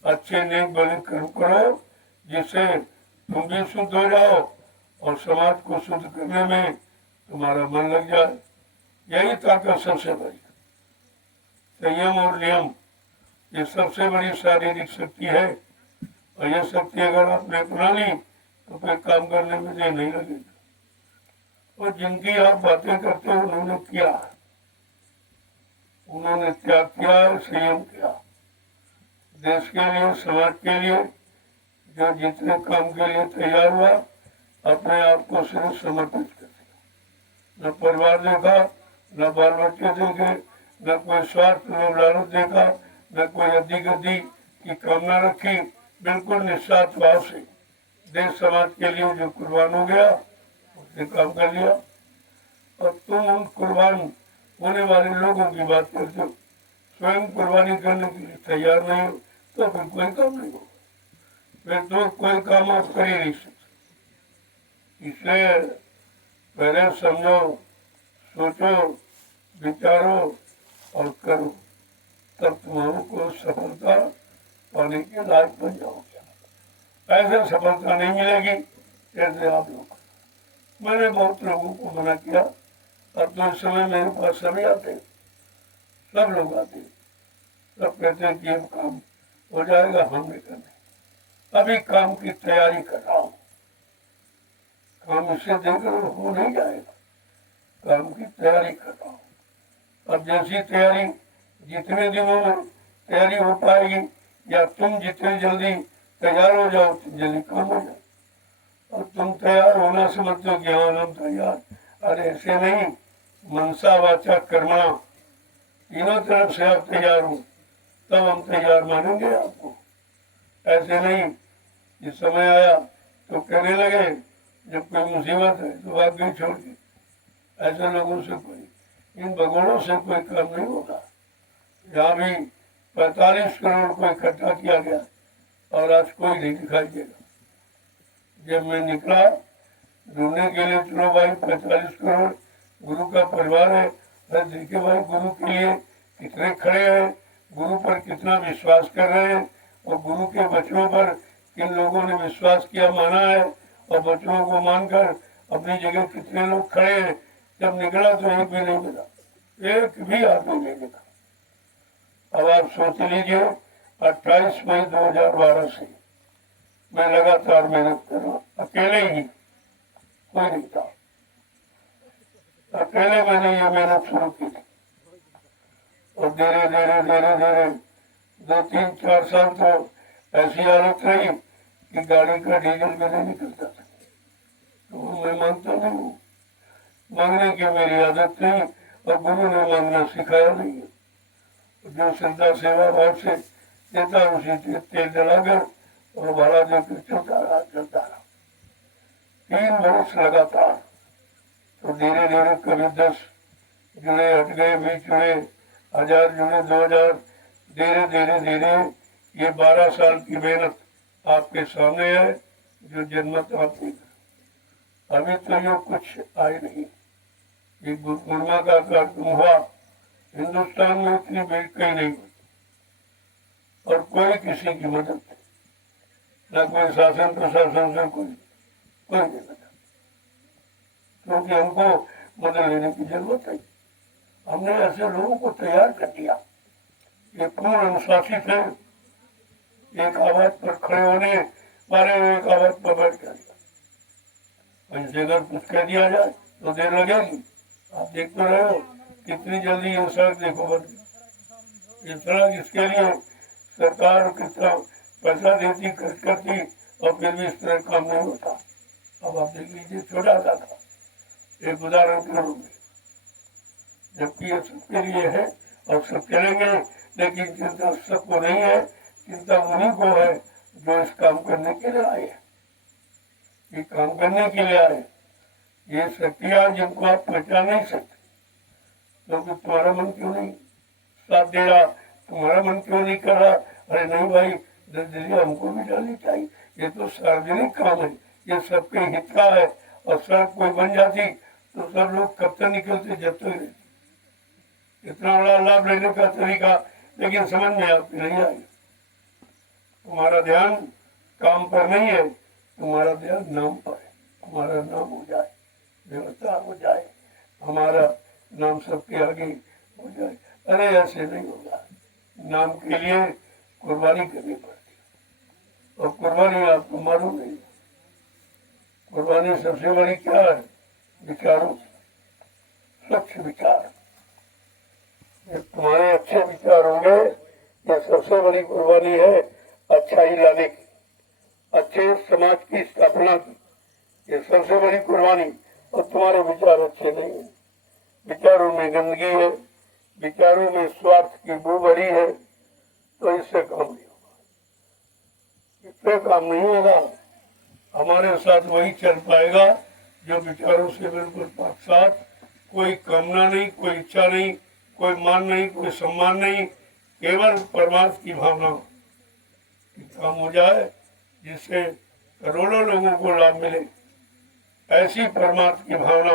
अच्छे नेक भले कर्म करो, जिससे तुम भी शुद्ध हो जाओ और समाज को शुद्ध करने में तुम्हारा मन लग जाए। यही ताकत सबसे बड़ी, संयम और नियम ये सबसे बड़ी शारीरिक शक्ति है, और यह शक्ति अगर आपने अपना ली तो फिर काम करने में देर नहीं लगेगा। और जिनकी आप बातें करते हो उन्होंने किया, उन्होंने त्याग किया, संयम किया, देश के लिए समाज के लिए जो जितने काम के लिए तैयार हुआ अपने आप को सिर्फ समर्पित कर दिया। न परिवार देखा, न बाल बच्चे देखे, न कोई स्वार्थ लोभ लालच देखा, न कोई अद्दी गद्दी की कामना रखी, बिल्कुल निस्वार्थ भाव से देश समाज के लिए जो कुर्बान हो गया उसने काम कर लिया। और तुम उन कुर्बान होने वाले लोगों की बात करते हो, स्वयं कुर्बानी करने के लिए तैयार नहीं हो तो फिर कोई काम नहीं हो, फिर तो कोई काम आप कर ही नहीं सकते। इसलिए पहले समझो, सोचो, विचारो और करो, तब तुमको सफलता पाने के लायक बन जाओगे। ऐसे सफलता नहीं मिलेगी जैसे आप लोग। मैंने बहुत लोगों को मना किया, अब तो इस समय मेरे पास सभी आते, सब लोग आते, सब कहते हैं कि अब काम हो जाएगा, हम नहीं करने, अभी काम की तैयारी कर रहा हूँ। काम इससे देकर हो नहीं जाएगा, काम की तैयारी कर रहा हूँ। अब जैसी तैयारी, जितने दिनों में तैयारी हो पाएगी, या तुम जितने जल्दी तैयार हो जाओ उतनी जल्दी काम हो जाए। और तुम तैयार होना समझते हो कि हाँ हम तैयार, अरे ऐसे नहीं, मनसा वाचा कर्मणा तीनों तरफ से आप तैयार हो तब हम तैयार मानेंगे आपको। ऐसे नहीं, जिस समय आया तो कहने लगे, जब कोई मुसीबत है तो भाग गई छोड़ के। ऐसे लोगों से कोई, इन भगवानों से कोई काम नहीं होगा। यहाँ भी 45 करोड़ को इकट्ठा किया गया और आज कोई नहीं दिखाई देगा। जब मैं निकला ढूंढने के लिए, चलो भाई 45 करोड़ गुरु का परिवार है, अरे देखे भाई गुरु के लिए कितने खड़े हैं, गुरु पर कितना विश्वास कर रहे हैं, और गुरु के वचनों पर किन लोगों ने विश्वास किया, माना है, और वचनों को मानकर अपनी जगह कितने लोग खड़े हैं। जब निकला तो एक भी नहीं मिला, एक भी आदमी नहीं दिखा। अब आप सोच लीजिए, 28 मई 2012 से मैं लगातार मेहनत कर रहा हूँ, अकेले ही, कोई नहीं था, अकेले मैंने ये मेहनत शुरू की थी। और धीरे धीरे धीरे धीरे 2-3-4 साल तो ऐसी हालत रही कि गाड़ी का डीजल भी नहीं निकलता था। तो मैं मांगता नहीं हूँ, मांगने की मेरी आदत नहीं, और गुरु ने मांगना सिखाया नहीं है। जो श्रद्धा सेवा भाव से देता उसी तेल जलाकर और भाड़ा देकर चलता रहा 3 वर्ष लगातार। तो धीरे धीरे कभी 10 जुड़े, हट गए, 20 जुड़े, 1000 जुड़े, 2000, धीरे धीरे धीरे ये 12 साल की मेहनत आपके सामने है, जो जन्मत आती है। अभी तो ये कुछ आए नहीं। ये गुरुमा का कार्यक्रम हुआ, हिंदुस्तान में इतनी भीड़ कहीं नहीं होती, और कोई किसी की मदद नहीं, न कोई शासन प्रशासन से कोई नहीं मदद, क्योंकि हमको मदद लेने की जरूरत है। हमने ऐसे लोगों को तैयार कर दिया, ये पूर्ण अनुशासित है, एक आवाज पर खड़े होने वाले, एक आवाज पर बैठ जाएगा। इनसे अगर कुछ कह दिया जाए तो देर लगेगी। आप देख तो रहे हो कितनी जल्दी ये सड़क देखो बन गई। ये सड़क इसके लिए सरकार कितना पैसा देती, खर्च करती, और फिर भी इस तरह काम नहीं होता। अब आप देख लीजिए, छोटा सा था, एक उदाहरण के रूप में, जबकि ये सबके लिए है और सब चलेंगे, लेकिन चिंता सबको नहीं है, चिंता उन्हीं को है जो इस काम करने के लिए आए, ये काम करने के लिए आए। ये शक्तियां जिनको आप पहचान नहीं सकते, क्योंकि तुम्हारा मन क्यों नहीं साथ दे रहा, तुम्हारा मन क्यों नहीं कर रहा, अरे नहीं भाई 10 दिल्ली हमको भी डालनी चाहिए, ये तो सार्वजनिक काम है, ये सबके हित का है, और सड़क कोई बन जाती तो सब लोग कब तक निकलते, जब तक रहते। इतना बड़ा लाभ लेने का तरीका लेकिन समझ में आपकी नहीं आई। तुम्हारा ध्यान काम पर नहीं है, तुम्हारा ध्यान नाम पर है। हमारा नाम हो जाए, व्यवस्था हो जाए, हमारा नाम सबके आगे हो जाए। अरे ऐसे नहीं होगा, नाम के लिए कुर्बानी करनी पड़ती है, और कुर्बानी आपको मालूम नहीं। कुर्बानी सबसे बड़ी क्या है? विचारों, स्वच्छ विचार। तुम्हारे अच्छे विचार होंगे, ये सबसे बड़ी कुर्बानी है अच्छाई लाने की, अच्छे समाज की स्थापना की, ये सबसे बड़ी कुर्बानी। और तुम्हारे विचार अच्छे नहीं है, विचारों में गंदगी है, विचारों में स्वार्थ की बू भरी है, तो इससे काम नहीं होगा, इससे काम नहीं होगा। हमारे साथ वही चल पाएगा जो विचारों से बिल्कुल साथ, कोई कामना नहीं, कोई इच्छा नहीं, कोई मान नहीं, कोई सम्मान नहीं, केवल परमार्थ की भावना की काम हो जाए, जिससे करोड़ों लोगों को लाभ मिले। ऐसी परमार्थ की भावना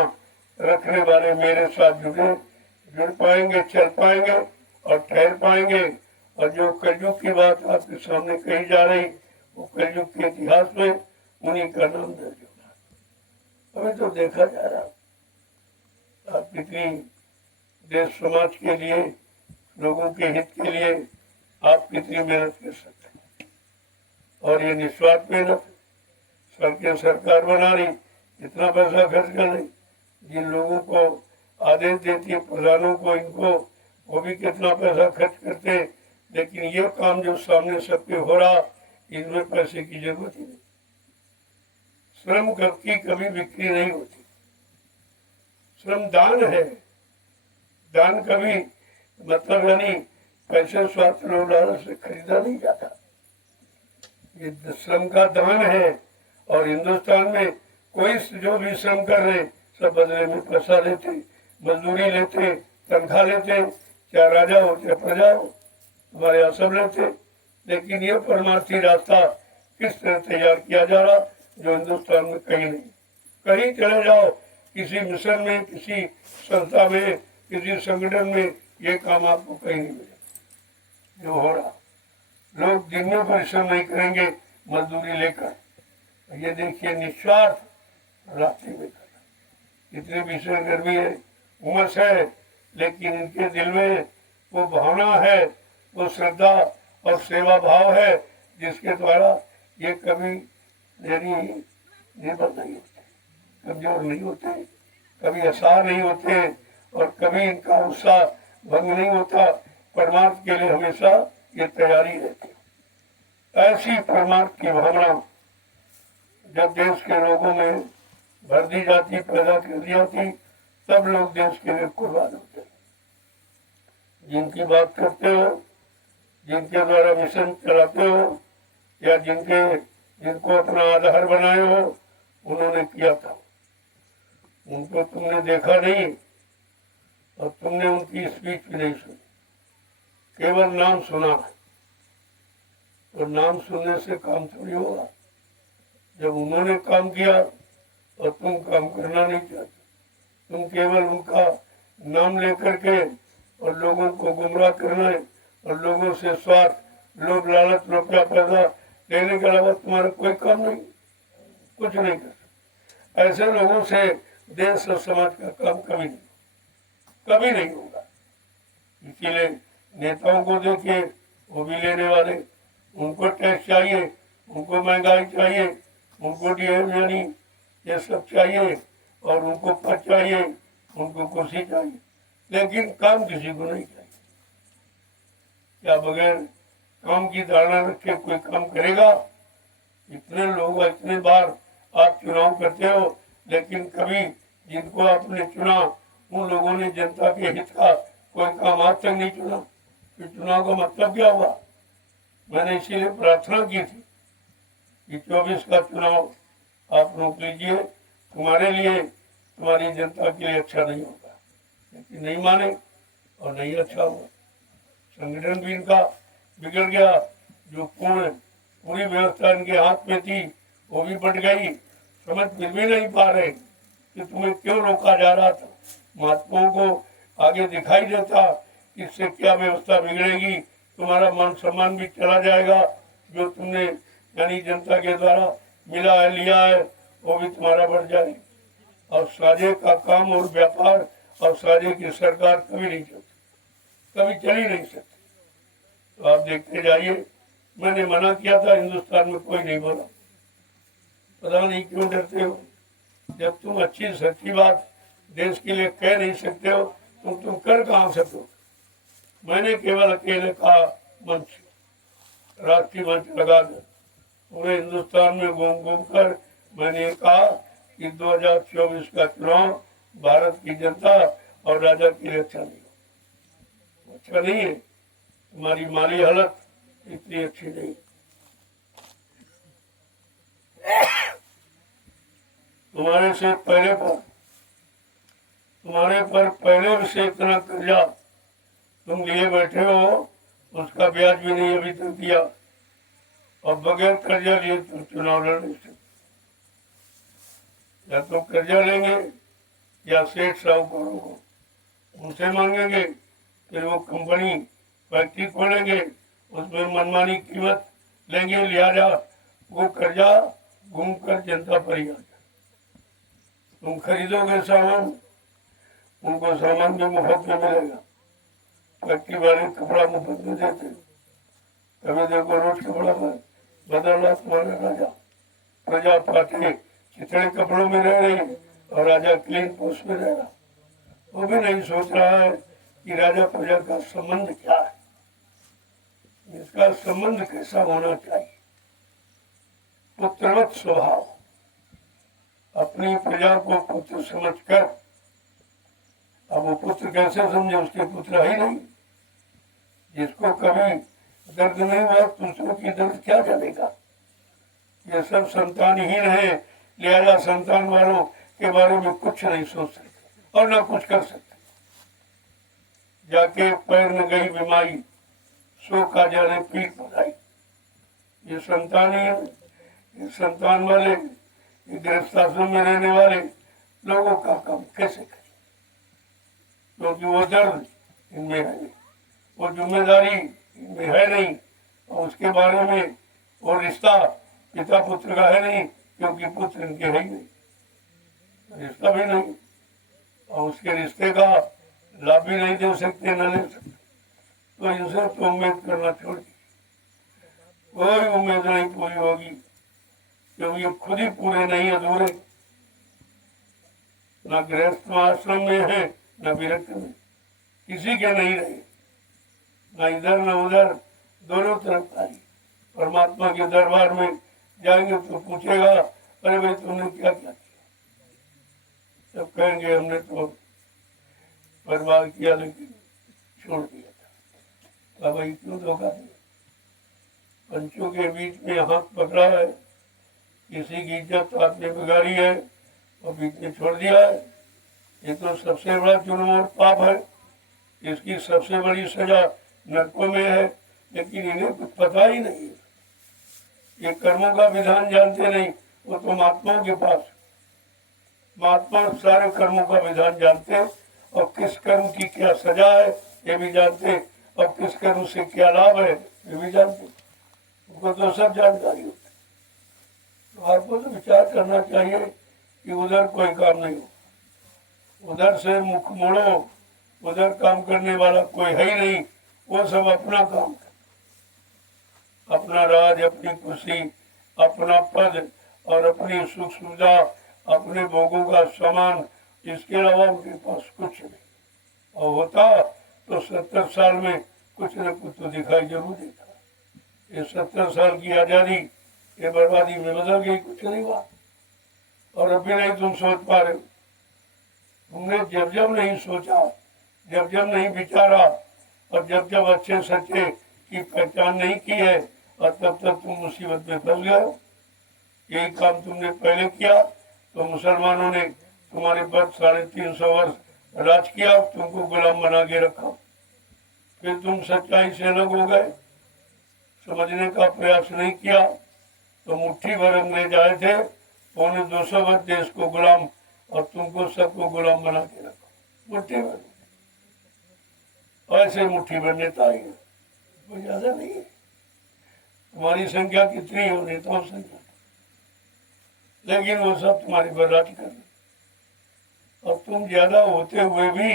रखने वाले मेरे साथ जुड़ पाएंगे, चल पाएंगे और ठहर पाएंगे। और जो कलयुग की बात आपके सामने कही जा रही, वो कलयुग के इतिहास में उन्हीं का नाम दर्ज होगा। अभी तो देखा जा रहा आप कितनी देश समाज के लिए, लोगों के हित के लिए आप कितनी मेहनत कर सकते हैं। और ये निस्वार्थ मेहनत सरकार बना रही, इतना पैसा खर्च कर रही, जिन लोगों को आदेश देती है प्रधानों को, इनको वो भी कितना पैसा खर्च करते हैं, लेकिन ये काम जो सामने सबके हो रहा, इनमें पैसे की जरूरत ही नहीं। श्रम की कभी बिक्री नहीं होती। श्रम दान है, दान कभी मतलब यानी पैसे स्वार्थ लोभ लालच से खरीदा नहीं जाता। ये श्रम का दान है। और हिंदुस्तान में कोई जो भी श्रम कर रहे सब बदले में पैसा लेते, मजदूरी लेते, तनख्वाह लेते, चाहे राजा हो चाहे प्रजा हो, हमारे यहाँ सब लेते। लेकिन ये परमार्थी रास्ता किस तरह तैयार किया जा रहा, जो हिंदुस्तान में कहीं नहीं। कहीं चले जाओ, किसी मिशन में, किसी संस्था में, किसी संगठन में, ये काम आपको कहीं नहीं मिलेगा जो हो रहा। लोग दिन में परिश्रम नहीं करेंगे मजदूरी लेकर। ये देखिए निस्वार्थ रास्ते में करना। इतनी भीषण गर्मी है, उमस है, लेकिन इनके दिल में वो भावना है, वो श्रद्धा और सेवा भाव है, जिसके द्वारा ये कभी निर्भर नहीं होते, कमजोर नहीं होते, कभी असहाय नहीं होते और कभी इनका उत्साह भंग नहीं होता। परमार्थ के लिए हमेशा ये तैयारी रहती है। ऐसी परमार्थ की भावना जब देश के लोगों में भर दी जाती, पैदा कर दी जाती, तब लोग देश के लिए कुर्बान होते। जिनकी बात करते हो, जिनके द्वारा मिशन चलाते हो, या जिनको अपना आधार बनाए हो, उन्होंने किया था। उनको तुमने देखा नहीं और तुमने उनकी स्पीच भी नहीं सुनी, केवल नाम सुना। तो नाम सुनने से काम थोड़ी होगा। जब उन्होंने काम किया और तुम काम करना नहीं चाहते, तुम केवल उनका नाम लेकर के और लोगों को गुमराह करना है और लोगों से स्वार्थ, लोभ, लालच, रुपया पैसा लेने के अलावा तुम्हारा कोई काम नहीं, कुछ नहीं कर सकते। ऐसे लोगों से देश और समाज का काम कभी नहीं होगा। इसीलिए नेताओं को देखिए, वो भी लेने वाले, उनको टैक्स चाहिए, उनको महंगाई चाहिए, उनको डीएम यानी ये सब चाहिए और उनको पद चाहिए, उनको कुर्सी चाहिए, लेकिन काम किसी को नहीं चाहिए। क्या बगैर काम की धारणा रखे कोई काम करेगा? इतने लोग, इतने बार आप चुनाव करते हो, लेकिन कभी जिनको आपने चुना उन लोगों ने जनता के हित का कोई काम आज तक नहीं चुना। फिर चुनाव का मतलब क्या हुआ? मैंने इसीलिए प्रार्थना की थी कि 24 का चुनाव आप रोक लीजिए, तुम्हारे लिए, तुम्हारी जनता के लिए अच्छा नहीं होगा। लेकिन नहीं माने और नहीं अच्छा हुआ। संगठन भी इनका बिगड़ गया, जो पूरी व्यवस्था इनके हाथ में थी वो भी बट गई। समझ फिर भी नहीं पा रहे कि तुम्हें क्यों रोका जा रहा था। महात्माओं को आगे दिखाई देता इससे क्या व्यवस्था बिगड़ेगी, तुम्हारा मान सम्मान भी चला जाएगा, जो तुमने यानी जनता के द्वारा मिला है, लिया है, वो भी तुम्हारा बढ़ जाए। और साझे का काम और व्यापार और साझे की सरकार कभी नहीं चलती, कभी चल ही नहीं सकती। तो आप देखते जाइए, मैंने मना किया था, हिंदुस्तान में कोई नहीं बोला। पता नहीं क्यों डरते हो। जब तुम अच्छी सच्ची बात देश के लिए कह नहीं सकते हो तो तुम कर कहाँ सको। मैंने केवल अकेले कहा, मंच, राष्ट्रीय मंच लगा कर पूरे हिंदुस्तान में घूम घूम कर मैंने कहा कि 2024 का चुनाव भारत की जनता और राजा के लिए अच्छा नहीं, अच्छा नहीं है। तुम्हारी माली हालत इतनी अच्छी नहीं। तुम्हारे पर पहले से इतना कर्जा तुम लिए बैठे हो उसका ब्याज भी नहीं अभी तक दिया, और बगैर कर्जा लिए तो चुनाव लड़ नहीं सकते। या तो कर्जा लेंगे या सेठ साहूकारों को उनसे मांगेंगे, फिर वो कंपनी फैक्ट्री खोलेंगे, उसमें मनमानी कीमत लेंगे, लिहाजा वो कर्जा घूम कर जनता पर ही आ जाए। तुम खरीदोगे सामान, उनको सामान भी मुफ्त में मिलेगा। फैक्ट्री वाले कपड़ा मुफ्त में देते, कभी देखो रोज कपड़ा बदल तुम्हारा राजा, प्रजा पाते चिथड़े कपड़ों में रह रही और राजा क्लीन पोस्ट में रह रहा। वो भी नहीं सोच रहा है कि राजा प्रजा का संबंध क्या है, इसका संबंध कैसा होना चाहिए। पुत्रवत स्वभाव, अपनी प्रजा को पुत्र समझकर, अब वो पुत्र कैसे समझे, उसके पुत्र ही नहीं। जिसको कभी दर्द नहीं हुआ दूसरों की दर्द क्या जानेगा। ये सब संतानहीन है, लिहाजा संतान वालों के बारे में कुछ नहीं सोच सकते और ना कुछ कर सकते। जाके पैर न गई बीमारी, सो का जाने पीठ बधाई। ये संतानहीन, ये संतान वाले, ये गृहस्थाश्रम में रहने वाले लोगों का काम कैसे करें, क्योंकि वो दर्द इनमें है नहीं, वो जिम्मेदारी इनमें है नहीं, और उसके बारे में वो रिश्ता पिता पुत्र का है नहीं, क्योंकि पुत्र इनके है ही नहीं, रिश्ता भी नहीं, और उसके रिश्ते का लाभ भी नहीं दे सकते, न ले सकते। तो इनसे तो उम्मीद करना छोड़ दी, कोई उम्मीद नहीं पूरी होगी, क्योंकि ये खुद ही पूरे नहीं, अधूरे। न गृहस्थ आश्रम में है, न विरक्त में, किसी के नहीं रहे, न इधर न उधर, दोनों तरफ आई। परमात्मा के दरबार में जाएंगे तो पूछेगा, अरे भाई तुमने क्या क्या किया। सब कहेंगे हमने तो बर्बाद किया, लेकिन छोड़ दिया था। भाई क्यों धोखा दिया, पंचों के बीच में हाथ पकड़ा है, किसी की इज्जत आपने बिगाड़ी है और बीच में छोड़ दिया है। ये तो सबसे बड़ा जुर्म और पाप है, इसकी सबसे बड़ी सजा नरकों में है, लेकिन इन्हें कुछ पता ही नहीं। ये कर्मों का विधान जानते नहीं, वो तो महात्माओं के पास, महात्मा सारे कर्मों का विधान जानते हैं, और किस कर्म की क्या सजा है ये भी जानते, और किस कर्म से क्या लाभ है ये भी जानते, उनको तो सब जानकारी होती। तो आपको तो विचार करना चाहिए कि उधर कोई काम नहीं हो, उधर से मुख मोड़ो, उधर काम करने वाला कोई है ही नहीं, वो सब अपना काम कर, अपना राज, अपनी खुशी, अपना पद और अपनी सुख सुविधा, अपने भोगों का सामान, इसके अलावा उनके पास कुछ नहीं। और होता तो 70 साल में कुछ न कुछ तो दिखाई जरूर देता। ये 70 साल की आजादी ये बर्बादी में बदल गई, कुछ नहीं हुआ। और अभी नहीं तुम सोच पा रहे हो, तुमने जब जब नहीं सोचा, जब जब नहीं विचारा, और जब जब अच्छे सच्चे की पहचान नहीं की है, और तब तक तुम मुसीबत में फंस गए हो। यही काम तुमने पहले किया तो मुसलमानों ने तुम्हारे पर 350 वर्ष राज किया, तुमको गुलाम बना के रखा, फिर तुम सच्चाई से अलग हो गए, समझने का प्रयास नहीं किया, तो मुट्ठी भर अंग्रेज आए थे, 250 वर्ष देश को गुलाम और तुमको सबको गुलाम बना के रखा, मुट्ठी भर। ऐसे मुट्ठी भर नेता ही कोई ज्यादा नहीं है। तुम्हारी संख्या कितनी हो, नेताओं संख्या, लेकिन वो सब तुम्हारी पर राज कर रहे, और तुम ज्यादा होते हुए भी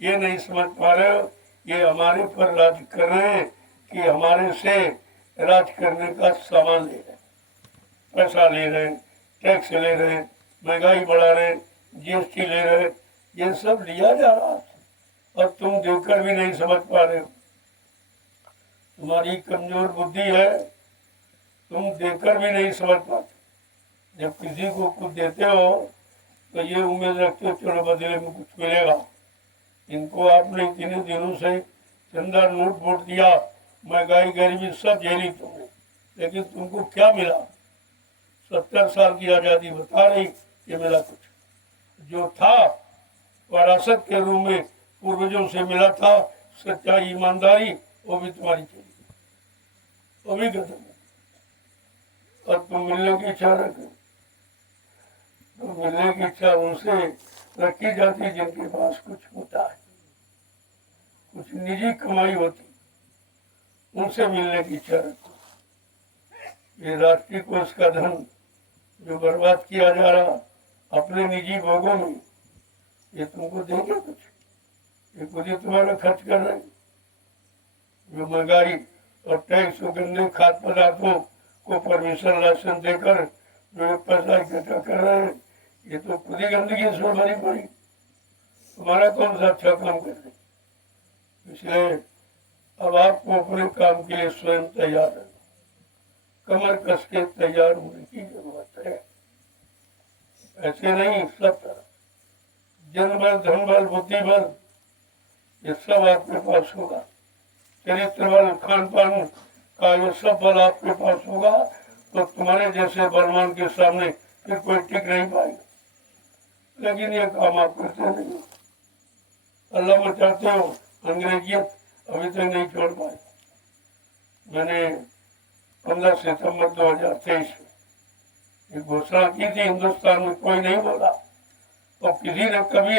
ये नहीं समझ पा रहे हो ये हमारे पर राज कर रहे हैं कि हमारे से राज करने का सामान ले रहे, पैसा ले रहे, टैक्स ले रहे, महंगाई बढ़ा रहे, जीएसटी ले रहे, ये सब लिया जा रहा है और तुम देखकर भी नहीं समझ पा रहे हो। तुम्हारी कमजोर बुद्धि है, तुम देखकर भी नहीं समझ पाते। जब किसी को कुछ देते हो तो ये उम्मीद रखते हो चलो बदले में कुछ मिलेगा। इनको आपने इतने दिनों से चंदा नोट वोट दिया, महंगाई गरीबी सब झेली तुमने, लेकिन तुमको क्या मिला। 70 साल की आज़ादी बता रही, ये मिला कुछ जो था विरासत के रूप में पूर्वजों से मिला था, सच्चाई ईमानदारी, वो भी तुम्हारी चली, वो भी खत्म है। और तुम मिलने की इच्छा रखो तो मिलने की इच्छा उनसे रखी जाती जिनके पास कुछ होता है, कुछ निजी कमाई होती, उनसे मिलने की इच्छा रखो। ये राष्ट्रीय कोष का धन जो बर्बाद किया जा रहा अपने निजी भोगों में, ये तुमको देंगे कुछ? ये खुद ही तुम्हारा खर्च कर रहे हैं। जो महंगाई और टैक्स और गंदे खाद्य पदार्थों को परमिशन लाइसेंस देकर जो पैसा इकट्ठा कर रहे हैं, ये तो खुद ही गंदगी इसमें भरी पड़ी। तुम्हारा कौन सा अच्छा काम कर रहे? इसलिए अब आपको अपने काम के लिए स्वयं तैयार है, कमर कस के तैयार होने की जरूरत है। ऐसे नहीं, सब तरह जन बल, धन बल, बुद्धि बल, ये सब आपके पास होगा। चरित्र बल, खान पान का ये सब बल आपके पास होगा तो तुम्हारे जैसे बलवान के सामने फिर कोई टिक नहीं पाएगा। लेकिन ये काम आप करते नहीं, अल्लाह में चाहते हो अंग्रेजियत अभी तक नहीं छोड़ पाए। मैंने 15 सितंबर 2023 ये घोषणा की थी, हिंदुस्तान में कोई नहीं बोला और किसी ने कभी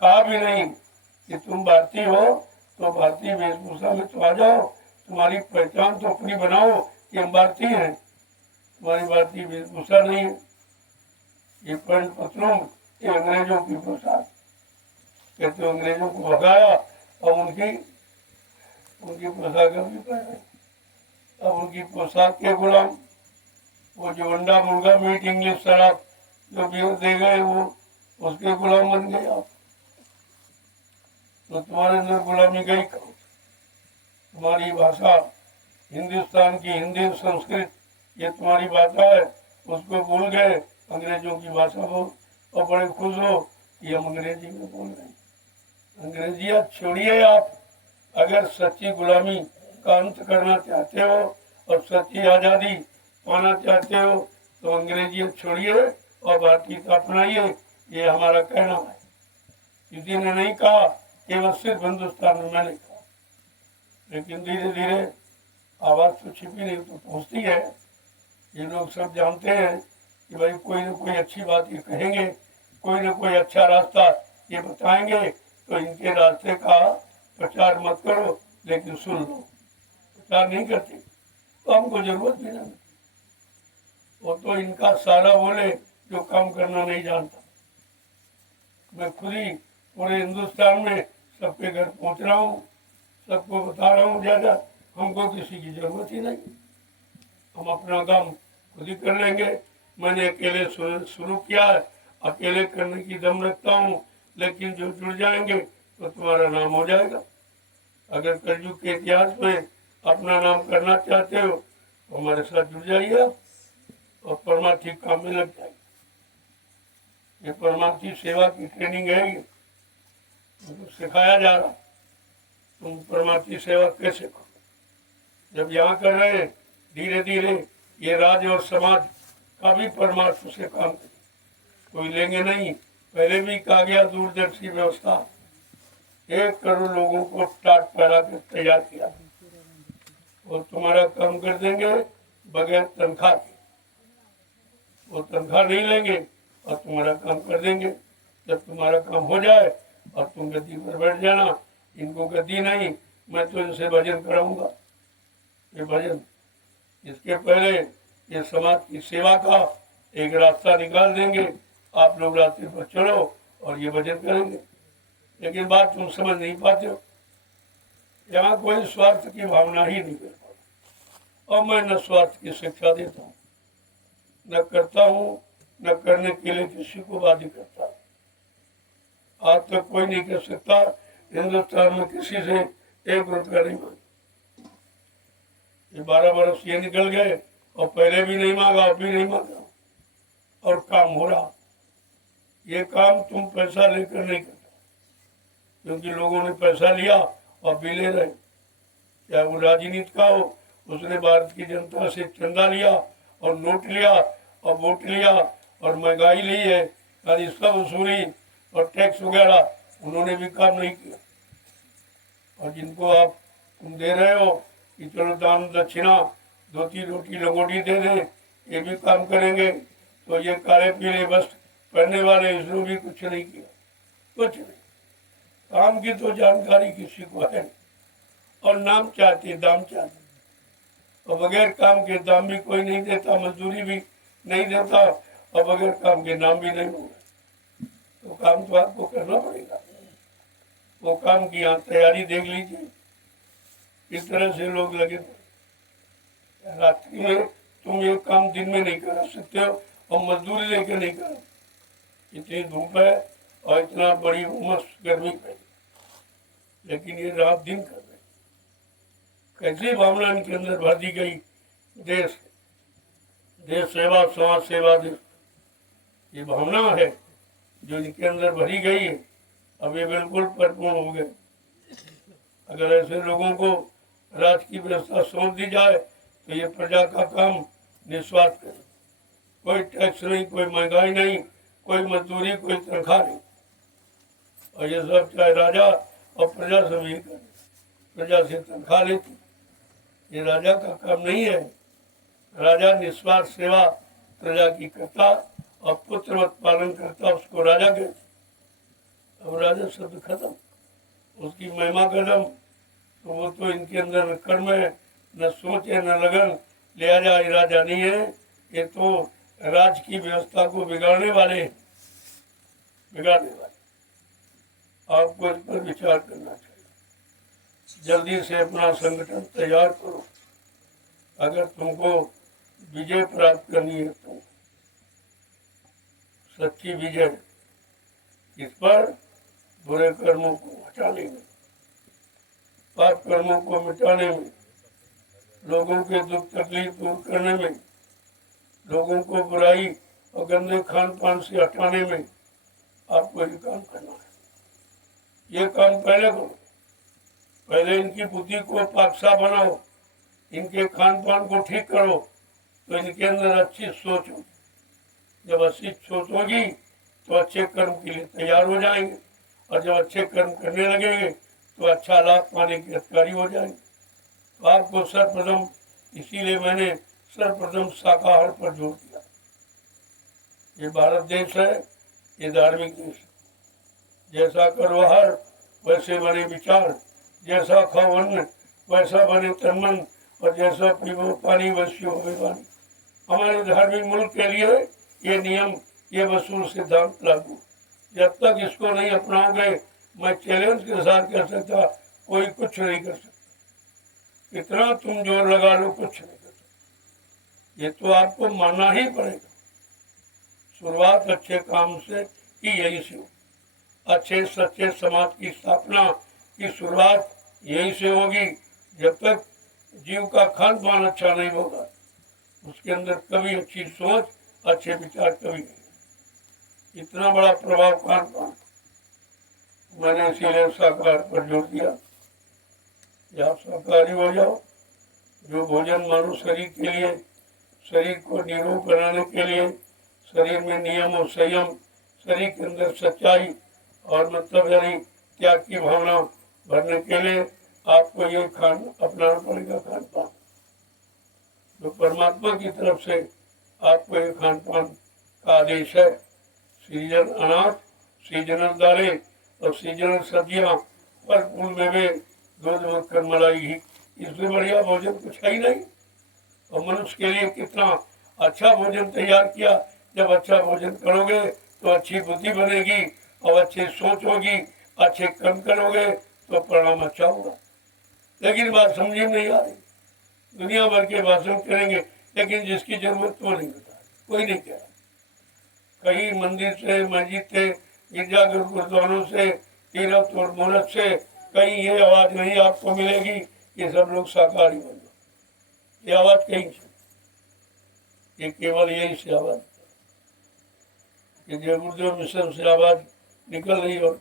कहा भी नहीं कि तुम भारतीय हो तो भारतीय वेशभूषा में तो आ जाओ, तुम्हारी पहचान तो अपनी बनाओ कि हम भारतीय हैं। तुम्हारी भारतीय वेशभूषा नहीं है, ये पैंट पतलून, ये अंग्रेजों की पोशाक। कहते अंग्रेजों को भगाया और उनकी पोशाक भी पहने। अब उनकी पोशाक के गुलाम, वो जो अंडा, मुर्गा, मीट, इंग्लिश, शराब जो भी दे गए वो उसके गुलाम बन गए आप। तो तुम्हारे अंदर गुलामी गई करो। तुम्हारी भाषा हिंदुस्तान की हिंदी संस्कृत ये तुम्हारी भाषा है, उसको भूल गए, अंग्रेजों की भाषा बोल और बड़े खुश हो कि हम अंग्रेजी में बोल रहे हैं। अंग्रेजियत छोड़िए आप। अगर सच्ची गुलामी का अंत करना चाहते हो और सच्ची आज़ादी पाना चाहते हो तो अंग्रेजियत छोड़िए और भारतीयता अपनाइए। ये हमारा कहना है, किसी ने नहीं कहा, केवल सिर्फ हिंदुस्तान में मैंने कहा। लेकिन धीरे धीरे आवाज़ तो छिपी नहीं तो पहुँचती है। ये लोग सब जानते हैं कि भाई कोई ना कोई अच्छी बात ये कहेंगे, कोई ना कोई अच्छा रास्ता ये बताएंगे, तो इनके रास्ते का प्रचार मत करो, लेकिन सुन लो। प्रचार नहीं करते तो हमको जरूरत भी नहीं। वो तो इनका सारा बोले जो काम करना नहीं जानता। मैं खुद ही पूरे हिंदुस्तान में सबके घर पहुंच रहा हूँ, सबको बता रहा हूँ, ज़्यादा हमको किसी की जरूरत ही नहीं। हम अपना काम खुद ही कर लेंगे। मैंने अकेले शुरू किया है, अकेले करने की दम रखता हूँ, लेकिन जो जुड़ जाएंगे तो तुम्हारा नाम हो जाएगा। अगर कलयुग के इतिहास में अपना नाम करना चाहते हो तो हमारे साथ जुड़ जाइए आप और परमार्थी काम में लग जाइए। ये परमार्थी सेवा की ट्रेनिंग है, ये तो सिखाया जा रहा। तुम परमार्थी सेवा कैसे करो? जब यहाँ कर रहे हैं, धीरे धीरे ये राज्य और समाज का भी परमार्थ से काम करे। कोई लेंगे नहीं। पहले भी कहा गया दूरदर्शी व्यवस्था, 1 करोड़ लोगों को टाट पहरा कर तैयार किया और तुम्हारा काम कर देंगे बगैर तनख्वाह के। वो तनख्वाह नहीं लेंगे और तुम्हारा काम कर देंगे। जब तुम्हारा काम हो जाए और तुम गद्दी पर बैठ जाना, इनको गद्दी नहीं, मैं तो इनसे भजन कराऊंगा। ये भजन, इसके पहले ये समाज की सेवा का एक रास्ता निकाल देंगे। आप लोग रास्ते पर चलो और ये भजन करेंगे। लेकिन बात तुम समझ नहीं पाते हो। यहाँ कोई स्वार्थ की भावना ही नहीं कर पाता और मैं न स्वार्थ की शिक्षा देता हूँ, न करता हूँ, न करने के लिए किसी को बाध्य करता। आज तक कोई नहीं कर सकता हिंदुस्तान में किसी से 1 रुपया नहीं मांगा। ये 12 बरस ये निकल गए और पहले भी नहीं मांगा, अब भी नहीं मांगा और काम हो रहा। ये काम तुम पैसा लेकर नहीं करता, क्योंकि लोगों ने पैसा लिया और भी ले रहे। चाहे वो राजनीति का हो, उसने भारत की जनता से चंदा लिया और नोट लिया और वोट लिया और महंगाई ली है, यानी सब वसूली और टैक्स वगैरह, उन्होंने भी काम नहीं किया। और जिनको आप तुम दे रहे हो कि चलो दान दक्षिणा 2-3 रोटी लंगोटी दे दे, ये भी काम करेंगे। तो ये काले पीले वस्त्र पहनने वाले इसने भी कुछ नहीं किया, कुछ नहीं। काम की तो जानकारी किसी को है नहीं, और नाम चाहते, दाम चाहते, और बगैर काम के दाम भी कोई नहीं देता, मजदूरी भी नहीं देता, और बगैर काम के नाम भी नहीं होगा। तो काम तो आपको करना पड़ेगा। वो काम की यहाँ तैयारी देख लीजिए, इस तरह से लोग लगे। रात्रि में तुम ये काम दिन में नहीं कर सकते हो, और मजदूरी लेके नहीं करो। इतनी धूप है और इतना बड़ी उमस गर्मी पे, लेकिन ये रात दिन कर रहे। कैसी भावना इनके अंदर भर दी गई, देश देश सेवा, समाज सेवा, देश, ये भावना है जो इनके अंदर भरी गई है, अब ये बिल्कुल परिपूर्ण हो गए। अगर ऐसे लोगों को राज की व्यवस्था सौंप दी जाए तो ये प्रजा का काम निस्वार्थ करे, कोई टैक्स नहीं, कोई महंगाई नहीं, कोई मजदूरी, कोई तनख्वाह नहीं, और ये सब चाहे राजा और प्रजा से भी करे, प्रजा से तनख्वाह लेती, ये राजा का काम नहीं है। राजा निस्वार्थ सेवा प्रजा की करता और पुत्रवत पालन करता, उसको राजा कहते। अब राजा शब्द खत्म, उसकी महिमा कदम, तो वो तो इनके अंदर कर्म है, न सोच है न लगन, लिया जाए राजा नहीं है। ये तो राज की व्यवस्था को बिगाड़ने वाले, बिगाड़ने वाले। आपको इस पर विचार करना चाहिए। जल्दी से अपना संगठन तैयार करो। अगर तुमको विजय प्राप्त करनी है तो सच्ची विजय, इस पर बुरे कर्मों को हटाने में, पाप कर्मों को मिटाने में, लोगों के दुख तकलीफ दूर करने में, लोगों को बुराई और गंदे खान पान से हटाने में आपको ये काम करना है। ये काम पहले करो, पहले इनकी बुद्धि को पाकसा बनाओ, इनके खान पान को ठीक करो, तो इनके अंदर अच्छी सोच होगी। जब अच्छी सोच होगी तो अच्छे कर्म के लिए तैयार हो जाएंगे, और जब अच्छे कर्म करने लगेंगे तो अच्छा लाभ पाने के अधिकारी हो जाएंगे। तो आपको सर्वप्रथम, इसीलिए मैंने सर्वप्रथम शाकाहार पर जोर दिया। ये भारत देश है, ये धार्मिक देश है। जैसा करो आहार वैसे बने विचार, जैसा खाओ अन्न वैसा बने तन मन, और जैसा पीवो पानी वैसी हो वाणी। हमारे धार्मिक मुल्क के लिए ये नियम, ये वसूल सिद्धांत लागू। जब तक इसको नहीं अपनाओगे, मैं चैलेंज के साथ कह सकता, कोई कुछ नहीं कर सकता। इतना तुम जोर लगा लो, कुछ नहीं कर सकते। ये तो आपको मानना ही पड़ेगा। शुरुआत अच्छे काम से ही यही से हो। अच्छे सच्चे समाज की स्थापना की शुरुआत यही से होगी। जब तक जीव का खान पान अच्छा नहीं होगा, उसके अंदर कभी अच्छी सोच, अच्छे विचार कभी नहीं। इतना बड़ा प्रभाव खान पान, मैंने इसीलिए शाकाहार पर जोर दिया कि आप शाकाहारी हो जाओ। जो भोजन मानो शरीर के लिए, शरीर को निरोग बनाने के लिए, शरीर में नियम और संयम, शरीर के अंदर सच्चाई और मतलब यानी त्याग की भावना भरने के लिए आपको ये खान अपनाना पड़ेगा, खान पान। तो परमात्मा की तरफ से आपको ये खान पान का आदेश है। सीजन अनाज, सीजनल दालें और सीजनल सब्जियां, फल फूल मेवे, दूध मक्खन मलाई ही, इससे बढ़िया भोजन कुछ है ही नहीं। और मनुष्य के लिए कितना अच्छा भोजन तैयार किया। जब अच्छा भोजन करोगे तो अच्छी बुद्धि बनेगी, और अच्छी सोच होगी, अच्छे कर्म करोगे तो परिणाम अच्छा होगा। लेकिन बात समझ में नहीं आ रही। दुनिया भर के भाषण करेंगे, लेकिन जिसकी जरूरत वो नहीं बता, कोई नहीं कह रहा। कहीं मंदिर से, मस्जिद से, गिरजाघर गुरुद्वारों से, तीर्थ और मूर्त से कहीं ये आवाज नहीं आपको मिलेगी कि सब लोग शाकाहारी बन जाओ। ये आवाज कहीं से, ये केवल यही से आवाज, ये गुरुदेव मिशन से आवाज निकल रही। और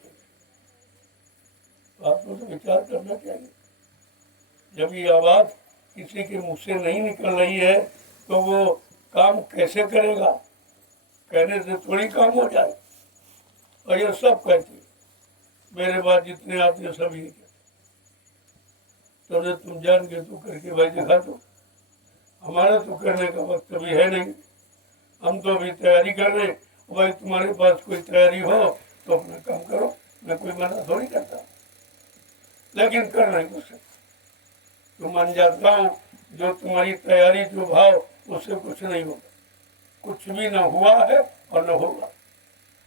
आपको तो विचार करना चाहिए। जब ये आवाज किसी के मुंह से नहीं निकल रही है तो वो काम कैसे करेगा? कहने से थोड़ी काम हो जाए। और ये सब कहती, मेरे बाद जितने आते हैं सब ये कहते। तो तुम जान के तो करके भाई दिखा दो, हमारा तो करने का वक्त अभी है नहीं, हम तो अभी तैयारी कर रहे। भाई तुम्हारे पास कोई तैयारी हो तो अपना काम करो, मैं कोई मना थोड़ी करता, लेकिन कर नहीं कुछ सकता। तुम अनजाता हो, जो तुम्हारी तैयारी जो भाव उससे कुछ नहीं होगा, कुछ भी न हुआ है और न होगा।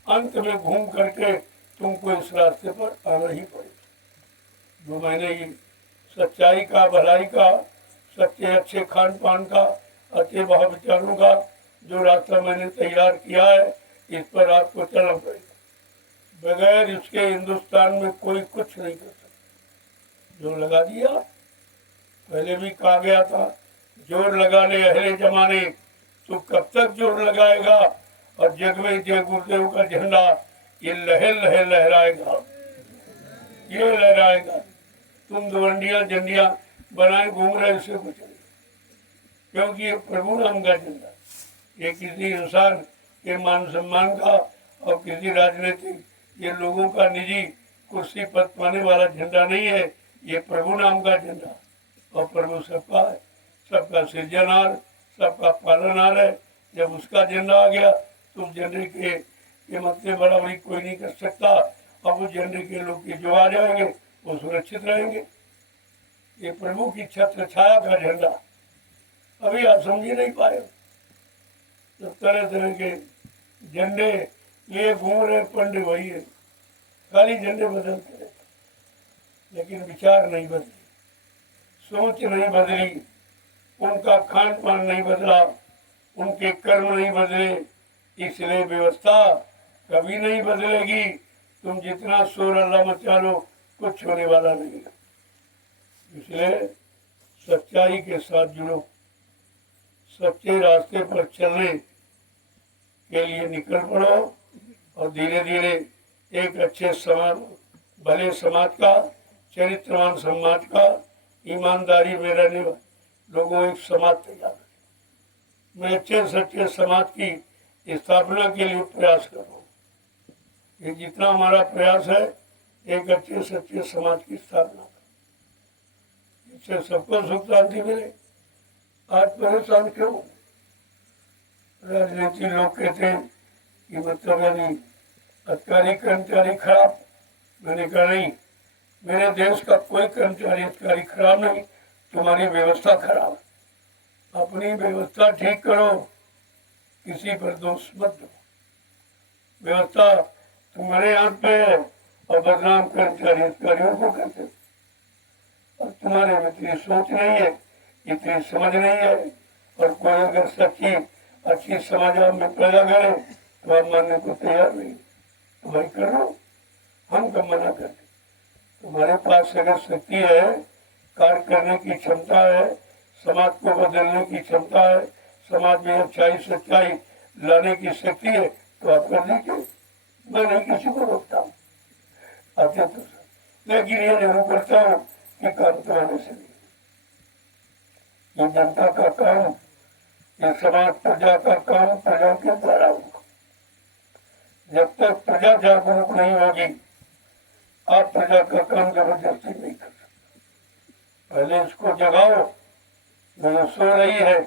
अंत में घूम करके तुमको इस रास्ते पर आना ही पड़ेगा। जो मैंने ये सच्चाई का, भलाई का, सच्चे अच्छे खान पान का, अच्छे भाव विचारों का जो रास्ता मैंने तैयार किया है, इस पर आपको चलना पड़ेगा। बगैर इसके हिंदुस्तान में कोई कुछ नहीं कर सकता। जो लगा दिया, पहले भी कहा गया था, जोर लगा ले अहले जमाने, तो कब तक जोर लगाएगा। और जग में जय गुरुदेव का झंडा ये लहर लहर लहराएगा, ये लहराएगा। तुम दवंडियां झंडियां बनाए घूम रहे, इससे कुछ नहीं, क्योंकि ये प्रभु नाम का झंडा, ये किसी इंसान के मान सम्मान का और किसी राजनीतिक ये लोगों का निजी कुर्सी पद पाने वाला झंडा नहीं है। ये प्रभु नाम का झंडा, और प्रभु सबका है, सबका सृजनहार, सबका पालनहार है। जब उसका झंडा आ गया तो उस झंडे के मुद्दे बराबरी कोई नहीं कर सकता। और उस झंडे के लोग के जो आ जाएंगे वो सुरक्षित रहेंगे। ये प्रभु की छत्र छाया का झंडा, अभी आप समझ नहीं पाए। तो तरह तरह के झंडे लिए घूम रहे पंडित, वही है, खाली झंडे बदलते रहते, लेकिन विचार नहीं बदले, सोच नहीं बदली, उनका खान पान नहीं बदला, उनके कर्म नहीं बदले, इसलिए व्यवस्था कभी नहीं बदलेगी। तुम जितना शोर अल्लाह मचा लो, कुछ होने वाला नहीं है। इसलिए सच्चाई के साथ जुड़ो, सच्चे रास्ते पर चलने के लिए निकल पड़ो, और धीरे धीरे एक अच्छे समाज, भले समाज का, चरित्रवान समाज का, ईमानदारी में रहने लोगों एक समाज तैयार करें। मैं अच्छे सच्चे समाज की स्थापना के लिए प्रयास कर रहा हूँ। ये जितना हमारा प्रयास है, एक अच्छे सच्चे समाज की स्थापना का, इससे सबको सुख शांति मिले। आज परेशान क्यों? राजनीति लोग कहते हैं कि मतलब यानी अधिकारी कर्मचारी खराब। मैंने कहा नहीं, मेरे देश का कोई कर्मचारी अधिकारी खराब नहीं, तुम्हारी व्यवस्था खराब। अपनी व्यवस्था ठीक करो, किसी पर दोष मत दो। व्यवस्था तुम्हारे हाथ पे है और बदनाम कर्मचारी अधिकारियों को करते, और तुम्हारे में इतनी सोच नहीं है, इतनी समझ नहीं है। और कोई अगर सच्ची अच्छी समाज में पैदा करे तो आप मानने को तैयार नहीं, तो भाई कर लो, हम कब मना करते। तुम्हारे पास अगर शक्ति है, कार्य करने की क्षमता है, समाज को बदलने की क्षमता है, समाज में अच्छाई सच्चाई लाने की शक्ति है, तो आप कर दीजिए। मैं नहीं किसी को रोकता हूँ, आते तो, लेकिन ये जरूर करता हूँ कि काम तो आने से नहीं। ये जनता का काम, ये समाज प्रजा का काम, प्रजा के द्वारा होगा। जब तक प्रजा जागरूक नहीं होगी, आप प्रजा का काम जबरदस्ती नहीं कर सकते। पहले इसको जगाओ, जो सो रही है,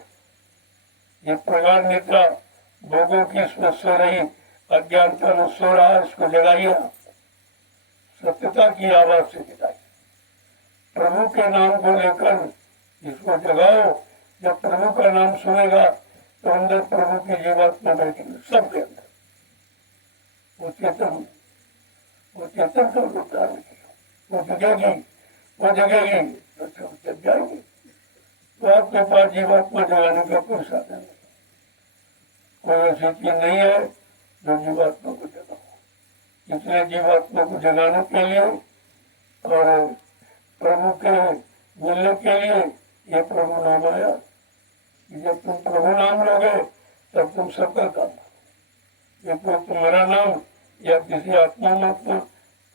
ये प्रगाढ़ निद्रा भोगों की इसमें सो रही, अज्ञानता में सो रहा है, इसको जगाइए। सत्यता की आवाज से जगाइए, प्रभु के नाम को लेकर इसको जगाओ। जब प्रभु का नाम सुनेगा तो अंदर प्रभु की जीवात्मा बैठेगी, सबके अंदर। वो चेतन का रूप धारण किया, वो जगेगी तो सब जग जाएंगे। तो आपके पास जीवात्मा जगाने का कोई साधन नहीं, कोई ऐसी चीज नहीं है जो जीवात्मा को जगाओ। इसलिए जीवात्मा को जगाने के लिए और प्रभु के मिलने के लिए ये प्रभु नाम आया। जब तुम प्रभु नाम लोगे तब तुम सबका काम। ये कोई तुम्हारा नाम या किसी आत्मा महात्मा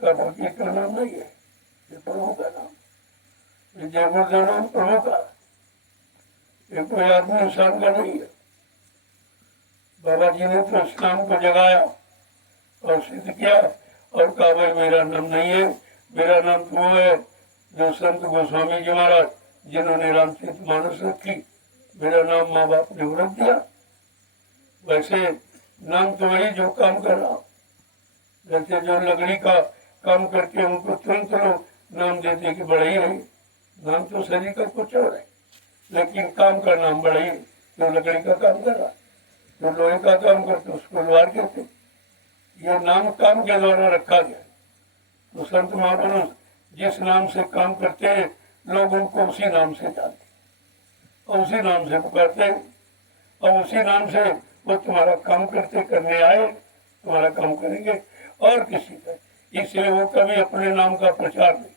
का भक्ति का नाम नहीं है, ये प्रभु का नाम, ये जय गुरुदेव नाम प्रभु का, ये कोई आदमी इंसान का नहीं है। बाबा जी ने तो इस नाम को जगाया और सिद्ध किया और कहा भाई मेरा नाम नहीं है, मेरा नाम तो है जो संत गोस्वामी जी महाराज जिन्होंने रामचरितमानस रखी, मेरा नाम माँ बाप ने रख दिया, वैसे नाम तो वही जो काम कर रहा। जैसे जो लकड़ी का काम करके उनको तुरंत लोग नाम देते कि बड़ा ही रही, नाम तो शरीर का कुछ और है, लेकिन काम का नाम बड़ा ही। जो लकड़ी का काम कर रहा, जो लोहे का काम करते उसको लोहार कहते। यह नाम काम के द्वारा रखा गया। तो संत महापुरुष जिस नाम से काम करते हैं, लोग उनको उसी नाम से जानते और उसी नाम से पुकारते हैं, और उसी नाम से वो तुम्हारा काम करते करने आए, तुम्हारा काम करेंगे और किसी का। इसलिए वो कभी अपने नाम का प्रचार नहीं,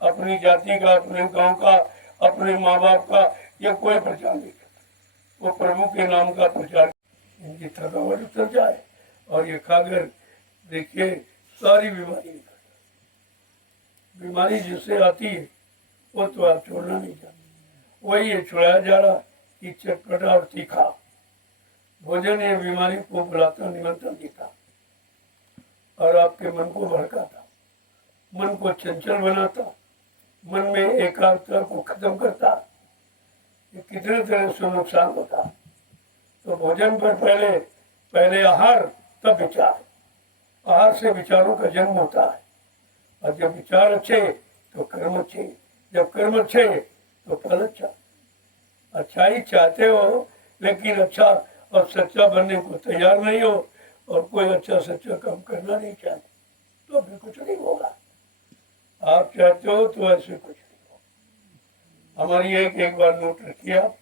अपनी जाति का, अपने गांव का, अपने माँ बाप का ये कोई प्रचार नहीं करता। वो प्रभु के नाम का प्रचार। इनकी थकावट उतर जाए और ये खाकर देखिए सारी बीमारी निकल। बीमारी जिससे आती है वो तो आप छोड़ना नहीं चाहते। वही ये छुड़ाया जा रहा कि चटपटा और तीखा भोजन ये बीमारी को बुलाता, निमंत्रण देता और आपके मन को भड़काता, मन को चंचल बनाता, मन में एकाग्रता को खत्म करता। ये कितने तरह से नुकसान होता। तो भोजन पर पहले आहार, तब विचार। आहार से विचारों का जन्म होता है, और जब विचार अच्छे तो कर्म अच्छे, जब कर्म अच्छे तो फल अच्छा। अच्छाई चाहते हो लेकिन अच्छा और सच्चा बनने को तैयार नहीं हो, और कोई अच्छा सच्चा काम करना नहीं चाहते, तो फिर कुछ नहीं होगा। आप चाहते हो तो ऐसे कुछ नहीं होगा। हमारी एक बार नोट रखिए आप,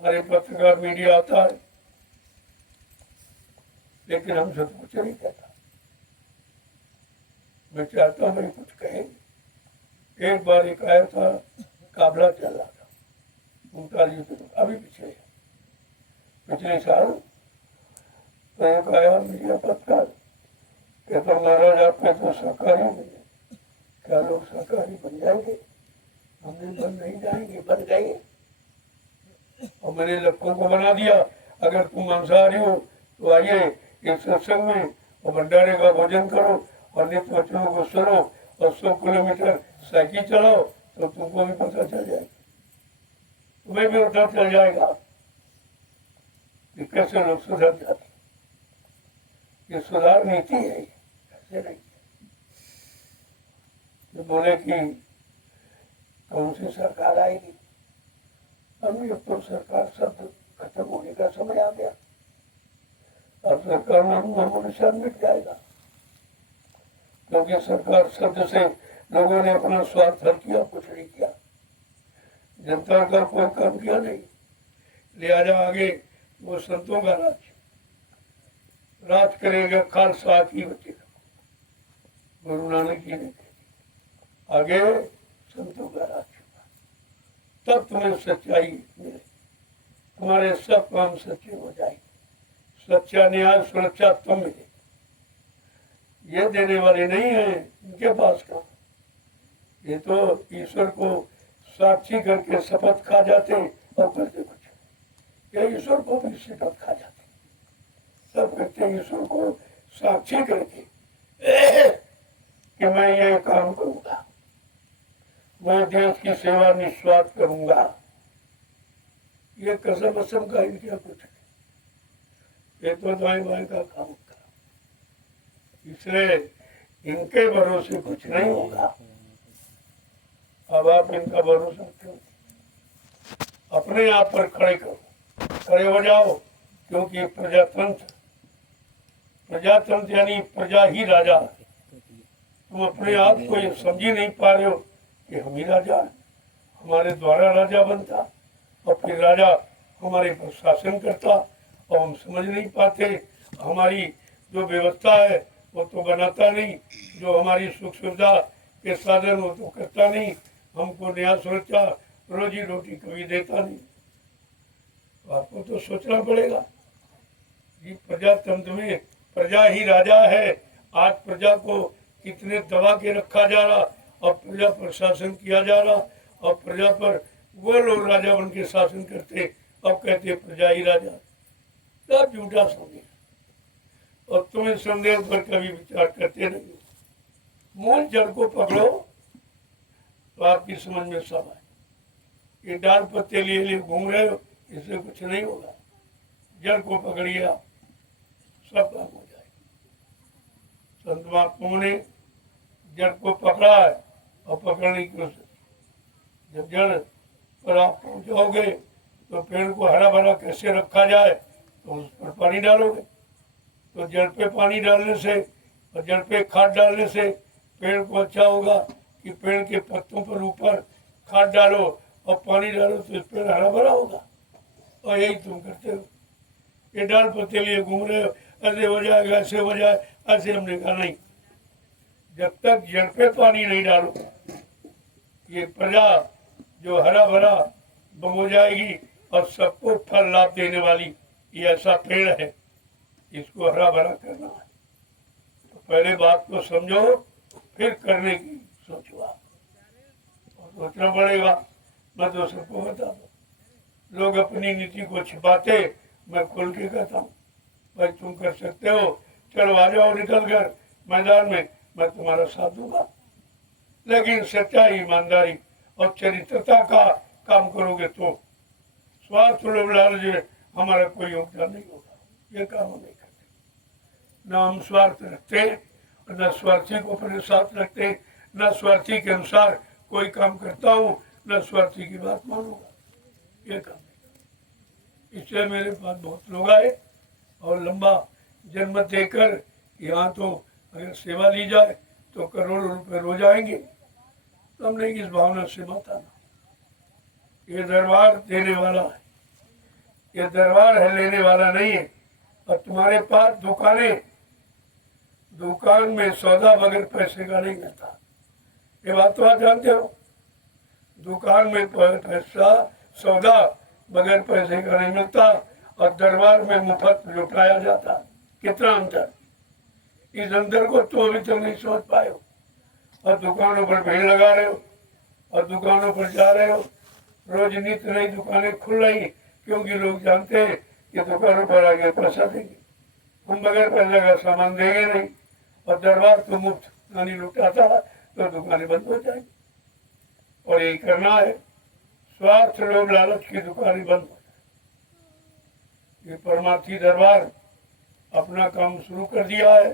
हमारे पत्रकार मीडिया आता है लेकिन हमसे तो कुछ नहीं कहता। मैं चाहता हूँ मैं कुछ कहेंगे। एक बार एक आया था, काबला चल रहा था 39 दिन, अभी पिछले साल। तो एक आया मीडिया पत्रकार, कहता महाराज आपके तो सरकारी बने, क्या लोग सरकारी बन जाएंगे? हमने बन नहीं जाएंगे, बन गए। और मैंने लड़कों को बना दिया, अगर तुम मांसाहारी हो तो आइए इस सत्संग में और भंडारे का भोजन करो और नित्य वचनों को सुनो और 100 किलोमीटर साइकिल चलाओ, तो तुमको भी पता चल जाएगा, तुम्हें भी पता चल जाएगा कि कैसे लोग सुधर जाते। ये सुधार नीति है, ऐसे नहीं। तो बोले कि कौन सी सरकार आएगी? अभी अब तो सरकार शब्द खत्म होने का समय आ गया। अब सरकार नामो निशान मिट जाएगा, क्योंकि सरकार शब्द से लोगों ने अपना स्वार्थ हल किया, कुछ नहीं किया। जनता का कोई काम किया नहीं। लिहाजा आगे वो संतों का राज करेगा, खालसा की बचेगा। गुरु नानक जी ने आगे संतों का राज, तब तुम्हें सच्चाई मिले, तुम्हारे सब काम सच्चे हो जाएंगे, सच्चा न्याय सुरक्षा तुम मिले। ये देने वाले नहीं है, इनके पास काम। ये तो ईश्वर को साक्षी करके शपथ खा जाते और करते कुछ। ये ईश्वर को भी शपथ खा जाते, सब करते ईश्वर को साक्षी करके कि मैं ये काम करूंगा, मैं देश की सेवा निस्वार्थ करूंगा। ये कसम असम का इनका कुछ है, ये तो दाएं बाएं का काम का। इसलिए इनके भरोसे कुछ नहीं होगा। अब आप इनका भरोसा क्यों? अपने आप पर खड़े करो, खड़े हो जाओ, क्योंकि प्रजातंत्र यानी प्रजा ही राजा। तुम अपने आप को ये समझ ही नहीं पा रहे हो कि हम ही राजा है, हमारे द्वारा राजा बनता और फिर राजा हमारे पर शासन करता, और हम समझ नहीं पाते। हमारी जो व्यवस्था है वो तो बनाता नहीं, जो हमारी सुख सुविधा के साधन वो तो करता नहीं, हमको न्याय सुरक्षा रोजी रोटी कभी देता नहीं। आपको तो सोचना पड़ेगा कि प्रजातंत्र में प्रजा ही राजा है। आज प्रजा को कितने दबा के रखा जा रहा और प्रजा पर शासन किया जा रहा, और प्रजा पर वो लोग राजा बन के शासन करते और कहते प्रजा ही राजा। सब झूठा संदेश, और तुम इस संदेश पर कभी विचार करते नहीं। मूल जड़ को पकड़ो तो आपकी समझ में सब आए। ये डाल पत्ते लिए घूम रहे हो, इससे कुछ नहीं होगा। जड़ को पकड़िए आप, सब काम हो जाएगा। संत महात्माओं ने जड़ को पकड़ा है और पकड़ने की कोशिश। जब जड़ पर आप पहुंचोगे तो पेड़ को हरा भरा कैसे रखा जाए, तो उस पर पानी डालोगे। तो जड़ पे पानी डालने से और जड़ पे खाद डालने से पेड़ को अच्छा होगा कि पेड़ के पत्तों पर ऊपर खाद डालो और पानी डालो तो इस पेड़ हरा भरा होगा। और यही तुम करते हो, ये डाल पत्ते लिए घूम रहे हो, ऐसे हो जाएगा, ऐसे हो जाए, ऐसे। हमने कहा नहीं, जब तक जड़ पे पानी नहीं डालो ये प्रजा जो हरा भरा हो जाएगी और सबको फल लाभ देने वाली ये ऐसा पेड़ है, इसको हरा भरा करना है। तो पहले बात को समझो, फिर करने की सोचो। आप और सोचना पड़ेगा। मैं तो सबको बता दूं, लोग अपनी नीति को छिपाते, मैं खुल के कहता हूँ भाई तुम कर सकते हो, चलो आ जाओ निकल कर मैदान में, मैं तुम्हारा साथ दूंगा। लेकिन सच्चाई, ईमानदारी और चरित्रता का काम करोगे तो स्वार्थ लोभ लालच हमारा कोई योगदान नहीं होगा। ये काम हम नहीं करते। न हम स्वार्थ रखते और न स्वार्थी को अपने साथ रखते, न स्वार्थी के अनुसार कोई काम करता हूँ, न स्वार्थी की बात मानूंगा। ये काम नहीं। इसलिए मेरे पास बहुत लोग आए और लंबा जन्म देकर यहाँ तो अगर सेवा ली जाए तो करोड़ों रुपए रोज आएंगे। तो हमने इस भावना से मत आना। ये दरबार देने वाला है, ये दरबार है लेने वाला नहीं है। और तुम्हारे पास दुकानें, दुकान में सौदा बगैर पैसे का नहीं मिलता, ये बात तो आप जानते हो। दुकान में पैसा सौदा बगैर पैसे का नहीं मिलता और दरबार में मुफ्त लुटाया जाता। कितना अंतर, इस अंतर को तो अभी तक नहीं समझ पाए हो। और दुकानों पर भीड़ लगा रहे हो और दुकानों पर जा रहे हो। रोज नित्य नई दुकानें खुल रही क्योंकि लोग जानते हैं कि दुकानों पर आगे पैसा देंगे, हम बगैर पैसे का सामान देंगे नहीं। और दरबार तो मुफ्त नहीं लुटाता तो दुकानें बंद हो जाएंगी। और यही करना है, स्वार्थ लोभ लालच की दुकानें बंद हो जाए। ये परमार्थी दरबार अपना काम शुरू कर दिया है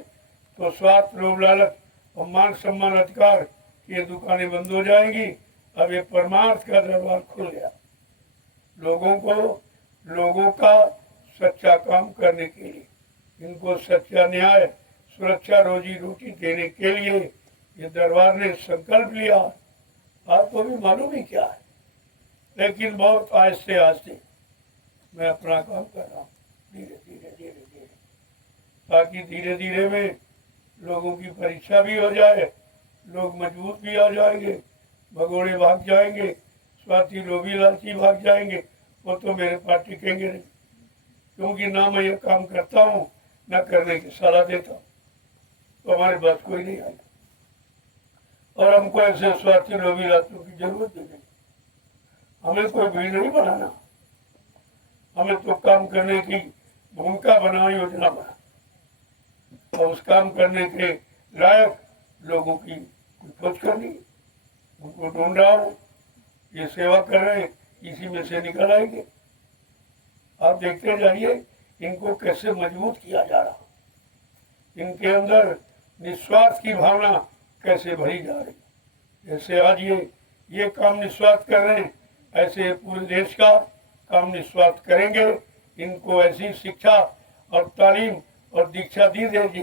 तो स्वार्थ लोभ लालच और मान सम्मान अधिकार की ये दुकानें बंद हो जाएंगी। अब ये परमार्थ का दरबार खुल गया। लोगों का सच्चा काम करने के लिए, इनको सच्चा न्याय, सुरक्षा, रोजी रोटी देने के लिए ये दरबार ने संकल्प लिया। आपको भी मालूम ही क्या है, लेकिन बहुत आहिस्ते आहिस्ते मैं अपना काम कर रहा हूँ, धीरे धीरे, ताकि धीरे धीरे में लोगों की परीक्षा भी हो जाए, लोग मजबूत भी आ जाएंगे, भगोड़े भाग जाएंगे, स्वार्थी लोभी लालची भाग जाएंगे। वो तो मेरे पास टिकेंगे नहीं, क्योंकि ना मैं ये काम करता हूँ ना करने की सलाह देता हूँ, तो हमारे पास कोई नहीं आएगा। और हमको ऐसे स्वार्थी लोभी लालचों की जरूरत भी नहीं। हमें कोई भीड़ नहीं बनाना, हमें तो काम करने की भूमिका बना, योजना बना और उस काम करने के लायक लोगों की खोज करनी, उनको ढूंढा हो, ये सेवा कर रहे हैं, इसी में से निकल आएंगे। आप देखते जाइए इनको कैसे मजबूत किया जा रहा, इनके अंदर निस्वार्थ की भावना कैसे भरी जा रही। जैसे आज ये काम निस्वार्थ कर रहे हैं, ऐसे पूरे देश का काम निस्वार्थ करेंगे। इनको ऐसी शिक्षा और तालीम और दीक्षा दी जाएगी,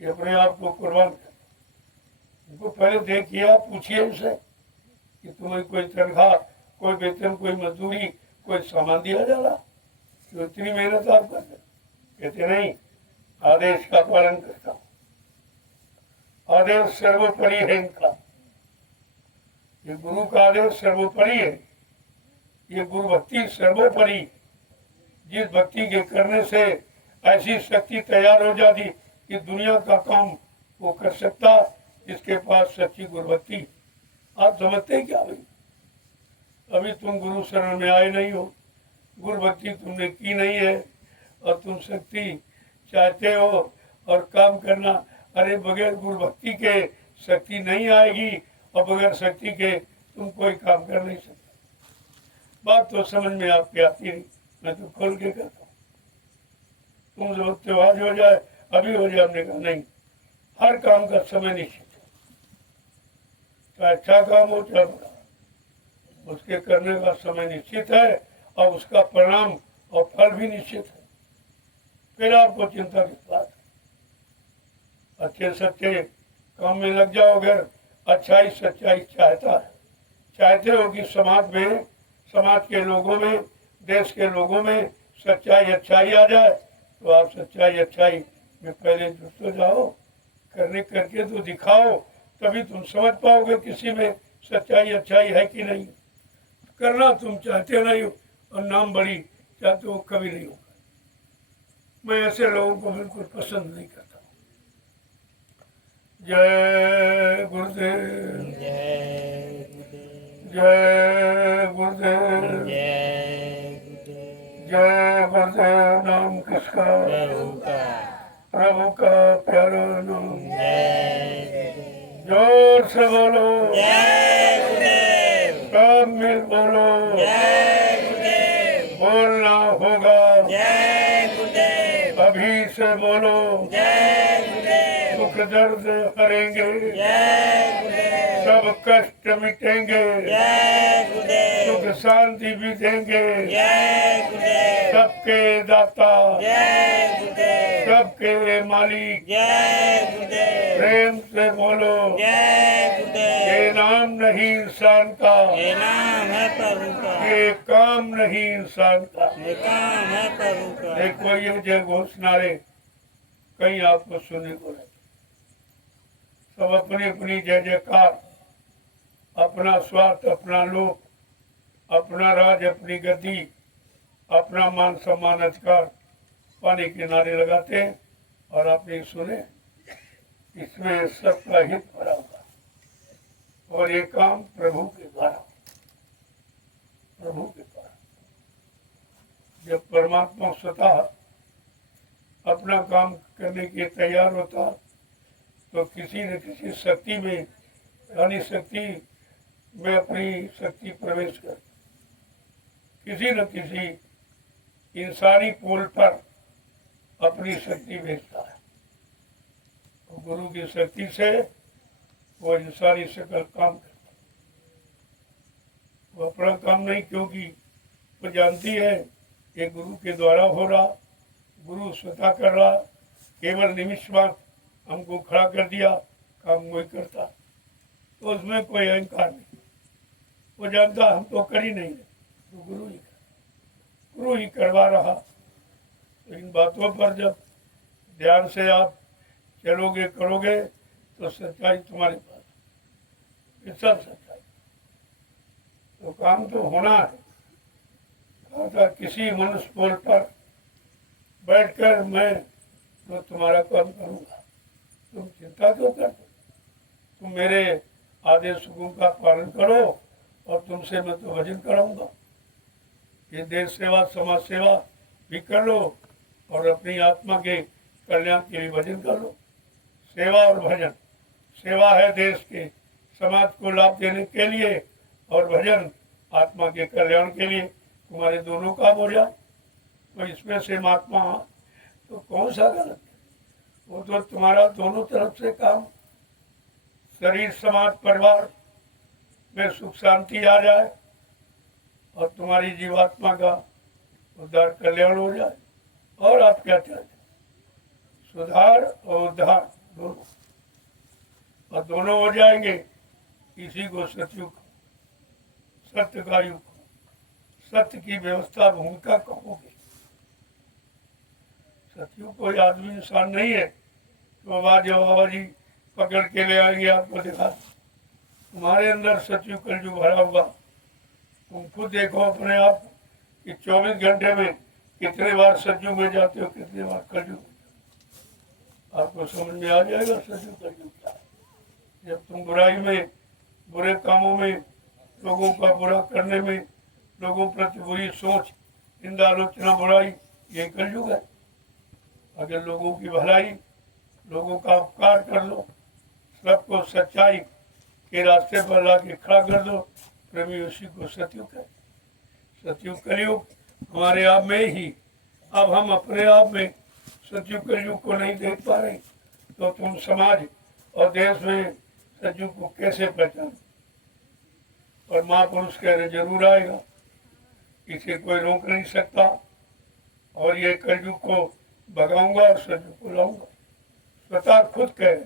ये अपने आप को कुर्बान कर। इनको पहले देखिए, आप पूछिए इनसे कि तुम्हें कोई तनख्वाह, कोई वेतन, कोई मजदूरी, कोई सामान दिया जा रहा, तो इतनी मेहनत आप करते? कहते नहीं, आदेश का पालन करता हूँ, आदेश सर्वोपरि है इनका। ये गुरु का आदेश सर्वोपरि है, ये गुरु भक्ति सर्वोपरि। जिस भक्ति के करने से ऐसी शक्ति तैयार हो जाती कि दुनिया का काम वो कर सकता, जिसके पास सच्ची गुरु भक्ति। आप समझते क्या भाई? अभी तुम गुरु शरण में आए नहीं हो, गुरु भक्ति तुमने की नहीं है और तुम शक्ति चाहते हो और काम करना। अरे बगैर गुरु भक्ति के शक्ति नहीं आएगी और बगैर शक्ति के तुम कोई काम कर नहीं सकते। बात तो समझ में आपकी आती नहीं, मैं तो खोल के कहता हूँ। तुम जो त्योहार हो जाए अभी हो जाए, हमने कहा नहीं, हर काम का समय निश्चित है, चाहे अच्छा काम हो चाहे बुरा, उसके करने का समय निश्चित है और उसका परिणाम और फल भी निश्चित है। फिर आपको चिंता किस बात है? अच्छे सच्चे काम में लग जाओगे। अच्छाई सच्चाई चाहते हो कि समाज में, समाज के लोगों में, देश के लोगों में सच्चाई अच्छाई आ जाए, तो आप सच्चाई अच्छाई में पहले जुट तो जाओ, करके तो दिखाओ, तभी तुम समझ पाओगे किसी में सच्चाई अच्छाई है कि नहीं। करना तुम चाहते नहीं हो और नाम बड़ी चाहते हो, कभी नहीं होगा। मैं ऐसे लोगों को बिल्कुल पसंद नहीं करता। जय गुरुदेव, जय गुरुदेव, जय गुरुदेव। नाम किसका? प्रभु का प्यारा नाम। जोर से बोलो, सब मिल बोलो, बोलना होगा, अभी से बोलो। दुख दर्द हरेंगे, सब कष्ट मिटेंगे, सुख शांति भी देंगे, सबके दाता, सबके मालिक। प्रेम से बोलो, ये नाम नहीं इंसान का, ये नाम है प्रभु का, ये काम नहीं इंसान का। ये काम है प्रभु का। देखो ये जय घोष नारे कहीं आपको सुनने को नहीं। सब अपनी अपनी जय जयकार, अपना स्वार्थ, अपना लोभ, अपना राज, अपनी गद्दी, अपना मान सम्मान अधिकार पाने के नारे लगाते हैं। और आपने सुने, इसमें सबका हित भरा हुआ और ये काम प्रभु के द्वारा, प्रभु के द्वारा। जब परमात्मा स्वतः अपना काम करने के तैयार होता, तो किसी न किसी शक्ति में, यानी शक्ति में अपनी शक्ति प्रवेश कर, किसी न किसी इंसानी पोल पर अपनी शक्ति भेजता है। तो गुरु की शक्ति से वो इंसानी शकल काम करता है। वो अपना काम नहीं, क्योंकि वो जानती है ये गुरु के द्वारा हो रहा, गुरु स्वतः कर रहा, केवल निमिष मात्र हमको खड़ा कर दिया, काम वही करता। तो उसमें कोई अहंकार नहीं, वो जानता हम तो कर ही नहीं रहे, तो गुरु ही करवा रहा। तो इन बातों पर जब ध्यान से आप चलोगे करोगे तो सच्चाई तुम्हारे पास, ये सब सच्चाई। तो काम तो होना है। कहा था किसी मनुष्य पोल पर बैठकर मैं तो तुम्हारा काम करूंगा, तुम चिंता क्यों करते? तुम मेरे आदेश हुकुम का पालन करो और तुमसे मैं तो भजन कराऊंगा। ये देश सेवा, समाज सेवा भी कर लो और अपनी आत्मा के कल्याण के लिए भजन कर लो। सेवा और भजन, सेवा है देश के समाज को लाभ देने के लिए और भजन आत्मा के कल्याण के लिए। तुम्हारे दोनों काम हो जाए तो इसमें से महात्मा तो कौन सा गलत है? वो तो तुम्हारा दोनों तरफ से काम, शरीर समाज परिवार में सुख शांति आ जाए और तुम्हारी जीवात्मा का उद्धार कल्याण हो जाए। और आप क्या चाहते? सुधार और उद्धार दोनों, और दोनों हो जाएंगे। इसी को सतयुग, सत्य का युग, सत्य की व्यवस्था भूमिका कहोगे। सतयुग कोई आदमी इंसान नहीं है तो बाबा जी पकड़ के ले आएंगे आपको दिखा। तुम्हारे अंदर सतयुग कलयुग भरा हुआ। तुम खुद देखो अपने आप कि 24 घंटे में कितने बार सतयुग में जाते हो, कितने बार कलयुग। आपको समझ में आ जाएगा सतयुग कलयुग क्या है। जब तुम बुराई में, बुरे कामों में, लोगों का बुरा करने में, लोगों प्रति बुरी सोच, निंदा आलोचना बुराई, ये कलयुग है। अगर लोगों की भलाई, लोगों का उपकार कर लो, सबको सच्चाई के रास्ते पर लाके खड़ा कर दो, प्रेमी उसी को सतयुग है। सतयुग कलयुग हमारे आप में ही, अब हम अपने आप में सतयुग कलयुग को नहीं देख पा रहे, तो तुम समाज और देश में सतयुग को कैसे पहचान। और महापुरुष कह रहे जरूर आएगा, इसे कोई रोक नहीं सकता, और ये कलयुग को भगाऊंगा और सतयुग को लाऊंगा। स्वतः खुद कह रहे,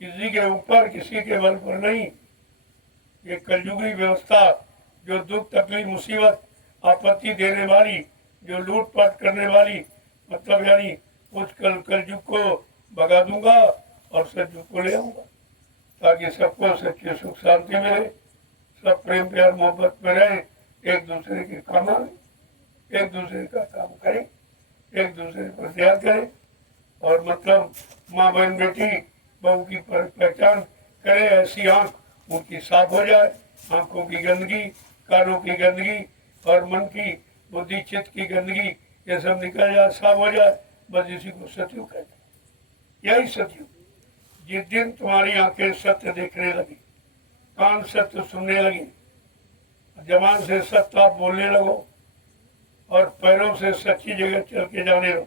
किसी के ऊपर किसी के बल पर नहीं। ये कलयुगी व्यवस्था जो दुख तकलीफ मुसीबत आपत्ति देने वाली, जो लूटपाट करने वाली, मतलब यानी उस कलयुग को भगा दूंगा और सतयुग को ले आऊंगा, ताकि सबको सच्ची सुख शांति मिले, सब प्रेम प्यार मोहब्बत में रहे, एक दूसरे के काम आए, एक दूसरे का काम करें, एक दूसरे पर दया करें, और मतलब माँ बहन बेटी बहू की पहचान करे, ऐसी आंख उनकी साफ हो जाए, आंखों की गंदगी, कानों की गंदगी और मन की बुद्धि चित्त की गंदगी ये सब निकल जाए, साफ हो जाए, बस इसी को सतयुग कहते हैं। यही सतयुग, जिस दिन तुम्हारी आंखें सत्य देखने लगी, कान सत्य सुनने लगी, जबान से सत्य आप बोलने लगो, और पैरों से सच्ची जगह चल के जाने लगो,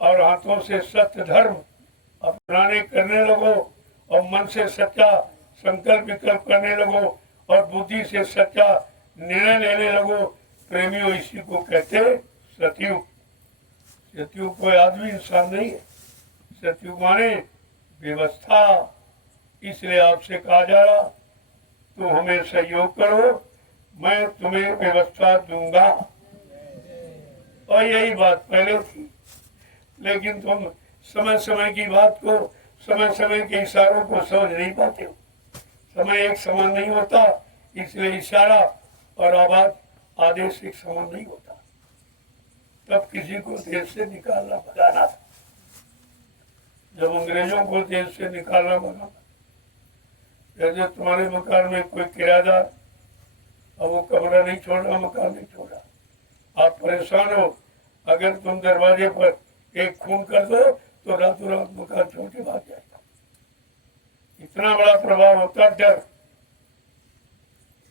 और हाथों से सत्य धर्म अपनाने करने लगो, और मन से सच्चा संकल्प विकल्प करने लगो, और बुद्धि से सच्चा निर्णय लेने लगो, प्रेमियों इसी को कहते सतयुग। सतयुग कोई आदमी इंसान नहीं है, सतयुग माने व्यवस्था। इसलिए आपसे कहा जा रहा, तुम हमें सहयोग करो, मैं तुम्हें व्यवस्था दूंगा। और यही बात पहले थी, लेकिन तुम समय समय की बात को, समय समय के इशारों को समझ नहीं पाते हो। समय एक समान नहीं होता, इसलिए इशारा और आवाज आदेश एक समान नहीं होता। तब किसी को देश से निकालना भगाना था, जब अंग्रेजों को देश से निकालना भगाना, जैसे तुम्हारे मकान में कोई किराएदार, अब वो कमरा नहीं छोड़ रहा, मकान नहीं छोड़ रहा, आप परेशान हो, अगर तुम दरवाजे पर एक खून कर दो तो रातों रात मकान छोड़ के भाग जाएगा। इतना बड़ा प्रभाव होता डर।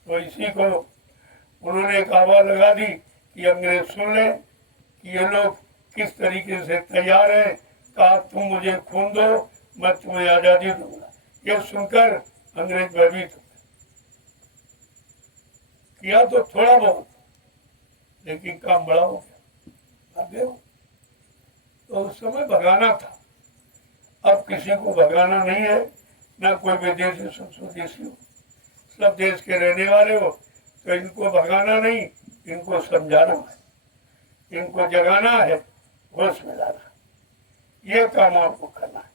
तो इसी को उन्होंने एक आवाज लगा दी कि अंग्रेज सुन ले कि ये लोग किस तरीके से तैयार हैं, कहा तुम मुझे खून दो, मैं तुम्हें आजादी दूंगा। ये सुनकर अंग्रेज भयभीत किया तो थोड़ा बहुत, लेकिन काम बड़ा हो गया, आगे हो। तो उस समय भगाना था, अब किसी को भगाना नहीं है, ना कोई विदेशी स्वदेशी हो, सब देश के रहने वाले हो, तो इनको भगाना नहीं, इनको समझाना है, इनको जगाना है, होश में लाना, ये काम आपको करना है।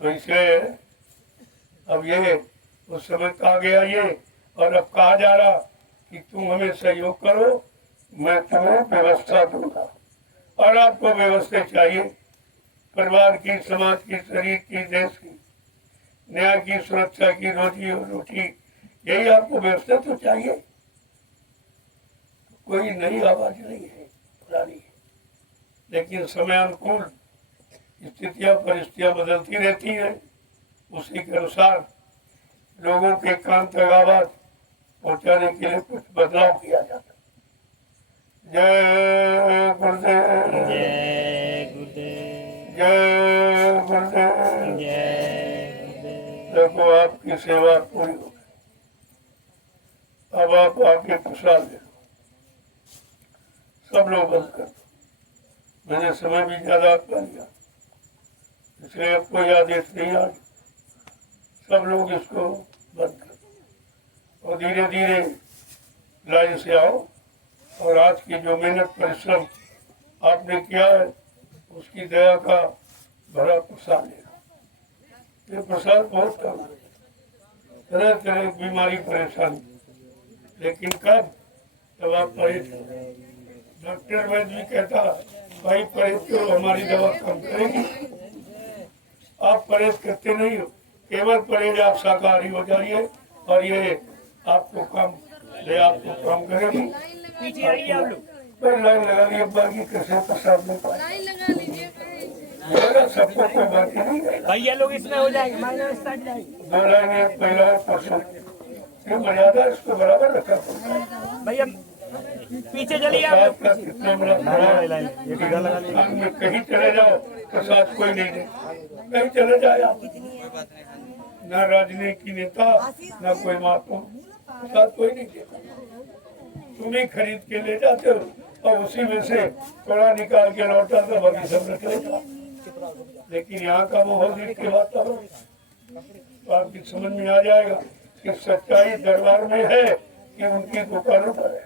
तो इसलिए अब ये उस समय कहा गया ये, और अब कहा जा रहा कि तुम हमें सहयोग करो, मैं तुम्हें व्यवस्था दूंगा। और आपको व्यवस्था चाहिए, परिवार की, समाज की, शरीर की, देश की, न्याय की, सुरक्षा की, रोजी और रोटी, यही आपको व्यवस्था तो चाहिए। कोई नई आवाज नहीं है, पुरानी है, लेकिन समय अनुकूल स्थितियां परिस्थितियां बदलती रहती हैं, उसी के अनुसार लोगों के कान तक आवाज पहुंचाने के लिए कुछ बदलाव किया जाता। जय गुरुदेव, जय गुरुदेव, जय गुरुदेव। जय गुरुदेव। देखो आपकी सेवा पूरी हो गई, अब आप आके प्रसाद ले लो, सब लोग बंद कर दो। मैंने समय भी ज्यादा कर लिया, इसलिए अब कोई आदेश नहीं आ, सब लोग इसको बंद कर दो, और धीरे धीरे लाइन से आओ, और आज की जो मेहनत परिश्रम आपने किया है, उसकी दया का भरा प्रसाद लेना। ये प्रसाद बहुत कम है, तरह तरह की बीमारी परेशानी, लेकिन कब, जब आप परहेज करो। डॉक्टर वैद्य भी कहता भाई परहेज करो, हमारी दवा कम करेगी। आप परहेज करते नहीं हो, केवल परहेज आप शाकाहारी हो जाइए, और ये आपको कम ले, आपको कम करेगी। लाइन लगा ली, बाकी कैसे प्रसाद ले पाए। मेरा सबको कोई बाकी नहीं है। भैया लोग इसमें हो जाएंगे, माइनर स्टार्ट जाएंगे। दो लाइन पहला परसों ये मर्यादा इसको बराबर रखा पड़ता है। भैया पीछे चलिए आप। प्रसाद का कितना बड़ा भाग में कहीं चले जाओ प्रसाद कोई नहीं दे, कहीं चले जाए आप, न राजनीति नेता न कोई महात्मा, प्रसाद कोई नहीं देता। तुम ही खरीद के ले जाते हो और उसी में से थोड़ा निकाल के लौटा तो बाकी सब रख लेता। लेकिन यहाँ का माहौल देख के वातावरण तो आपकी समझ में आ जाएगा कि सच्चाई दरबार में है कि उनकी दुकानों पर है।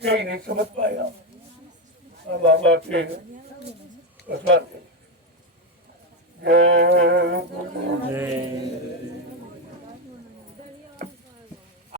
यही नहीं समझ पाएगा। अब आप आते हैं प्रसाद जय गुरु।